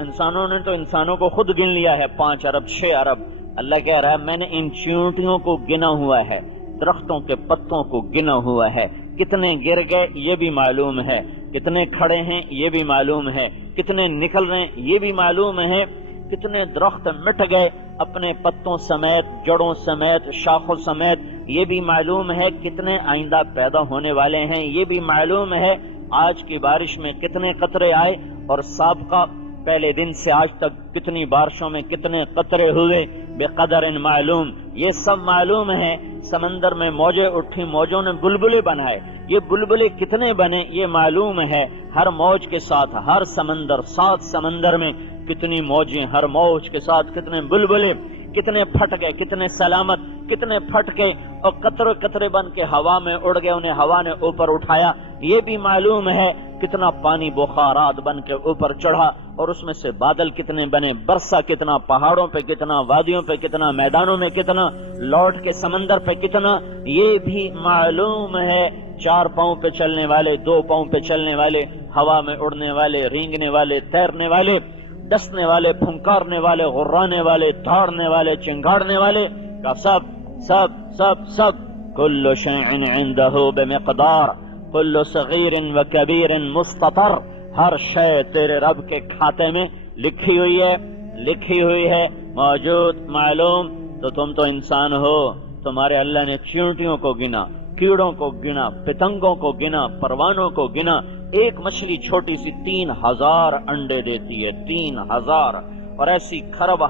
انسانوں نے تو انسانوں کو خود گن لیا ہے، 5 ارب 6 ارب۔ اللہ کہہ رہا ہے میں نے ان چیونٹیوں کو گنا ہوا ہے، درختوں کے پتوں کو گنا ہوا ہے، کتنے گر گئے یہ بھی معلوم ہے، کتنے کھڑے ہیں یہ بھی معلوم ہے، کتنے نکل رہے ہیں یہ بھی معلوم ہے، کتنے درخت مٹ گئے اپنے پتوں سمیت، جڑوں سمیت، شاخوں سمیت یہ بھی معلوم ہے، کتنے آئندہ پیدا ہونے والے ہیں یہ بھی معلوم ہے، آج کی بارش میں کتنے قطرے آئے اور سابقہ پہلے دن سے آج تک کتنی بارشوں میں کتنے قطرے ہوئے، بقدر معلوم، یہ سب معلوم ہے۔ سمندر میں موجیں اٹھی، موجوں نے بلبلے بنائے، یہ بلبلے کتنے بنے یہ معلوم ہے، ہر موج کے ساتھ ہر سمندر، 7 سمندر میں کتنی موجیں، ہر موج کے ساتھ کتنے بلبلے، کتنے پھٹ گئے، کتنے سلامت، کتنے پھٹ گئے اور قطرے قطرے بن کے ہوا میں اڑ گئے، انہیں ہوا نے اوپر اٹھایا یہ بھی معلوم ہے، کتنا پانی بخارات بن کے اوپر چڑھا اور اس میں سے بادل کتنے بنے، برسا کتنا، پہاڑوں پہ کتنا، وادیوں پہ کتنا، میدانوں میں کتنا، لوٹ کے سمندر پہ کتنا، یہ بھی معلوم ہے۔ 4 پاؤں پہ چلنے والے، 2 پاؤں پہ چلنے والے، ہوا میں اڑنے والے، رینگنے والے، تیرنے والے، ڈسنے والے، پھنکارنے والے، غرانے والے، دھاڑنے والے، چنگاڑنے والے کا سب سب سب سب کل شیء عنده بمقدار، کل صغیر و کبیر مستطر، ہر شے تیرے رب کے کھاتے میں لکھی ہوئی ہے، لکھی ہوئی ہے، موجود، معلوم۔ تو تم تو انسان ہو، تمہارے اللہ نے چیونٹیوں کو گنا، کیڑوں کو گنا، پتنگوں کو گنا، پروانوں کو گنا، ایک مچھلی چھوٹی سی 3000 انڈے دیتی ہے، 3000، اور ایسی خرب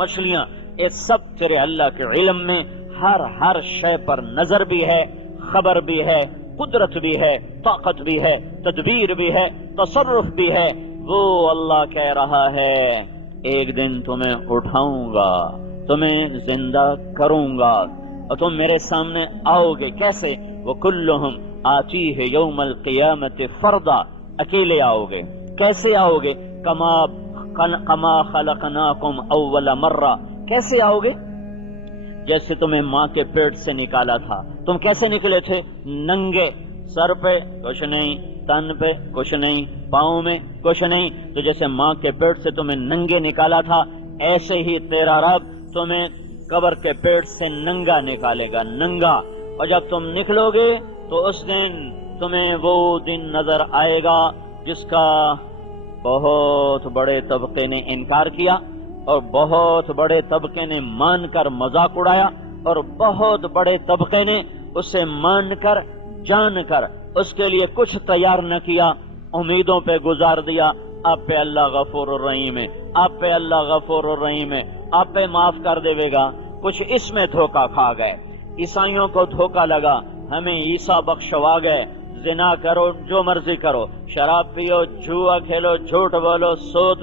مچھلیاں، یہ سب تیرے اللہ کے علم میں، ہر شے پر نظر بھی ہے، خبر بھی ہے، قدرت بھی ہے، طاقت بھی ہے، تدبیر بھی ہے، تصرف بھی ہے۔ وہ اللہ کہہ رہا ہے ایک دن تمہیں اٹھاؤں گا، تمہیں زندہ کروں گا اور تم میرے سامنے آؤ گے، کیسے؟ وَكُلُّهُمْ آتِيهِ يَوْمَ الْقِيَامَةِ فَرْدًا، اکیلے آؤ گے، کیسے آؤ گے؟ کما خلقناکم اول مرہ، کیسے آؤ گے؟ جیسے تمہیں ماں کے پیٹ سے نکالا تھا، تم کیسے نکلے تھے؟ ننگے، سر پہ کچھ نہیں، تن پہ کچھ نہیں، پاؤں میں کچھ نہیں، تو جیسے ماں کے پیٹ سے تمہیں ننگے نکالا تھا ایسے ہی تیرا رب تمہیں قبر کے پیٹ سے ننگا نکالے گا، ننگا، اور جب تم نکلو گے تو اس دن تمہیں وہ دن نظر آئے گا جس کا بہت بڑے طبقے نے انکار کیا اور بہت بڑے طبقے نے مان کر مذاق اڑایا اور بہت بڑے طبقے نے اسے مان کر جان کر اس کے لیے کچھ تیار نہ کیا، امیدوں پہ گزار دیا۔ آپ پہ اللہ غفور الرحیم ہے، آپ پہ اللہ غفور الرحیم ہے، آپ پہ معاف کر دے گا، کچھ اس میں دھوکہ کھا گئے، عیسائیوں کو دھوکہ لگا، ہمیں عیسیٰ بخشوا گئے، زنا کرو، جو مرضی کرو، شراب پیو، جوا کھیلو، جھوٹ بولو، سود،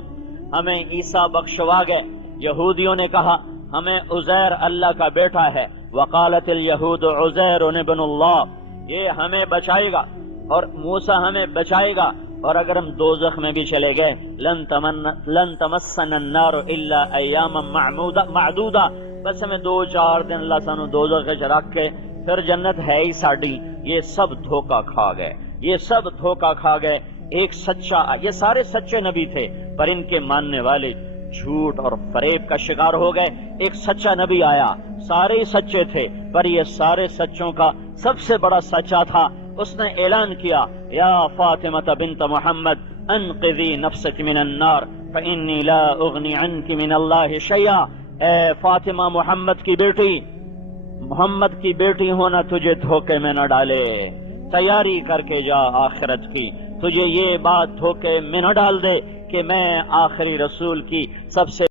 ہمیں عیسیٰ بخشوا گئے۔ یہودیوں نے کہا ہمیں عزیر اللہ کا بیٹا ہے، وقالت الیہود عزیر ابن اللہ، یہ ہمیں بچائے گا اور موسیٰ ہمیں بچائے گا، اور اگر ہم دوزخ میں بھی چلے گئے لن تمسنا النار الا ایاما معدودہ، بس ہمیں 2-4 دن اللہ سانو دوزخ رکھ کے پھر جنت ہے ہی ساڈی۔ یہ سب دھوکہ کھا گئے، یہ سب دھوکہ کھا گئے۔ ایک سچا، یہ سارے سچے نبی تھے پر ان کے ماننے والے جھوٹ اور فریب کا شکار ہو گئے۔ ایک سچا نبی آیا، سارے ہی سچے تھے پر یہ سارے سچوں کا سب سے بڑا سچا تھا۔ اس نے اعلان کیا یا فاطمہ بنت محمد انقذی نفسک من النار فانی لا اغنی عنک من اللہ شیئا، اے فاطمہ محمد کی بیٹی، محمد کی بیٹی ہونا تجھے دھوکے میں نہ ڈالے، تیاری کر کے جا آخرت کی، تجھے یہ بات دھوکے میں نہ ڈال دے کہ میں آخری رسول کی سب سے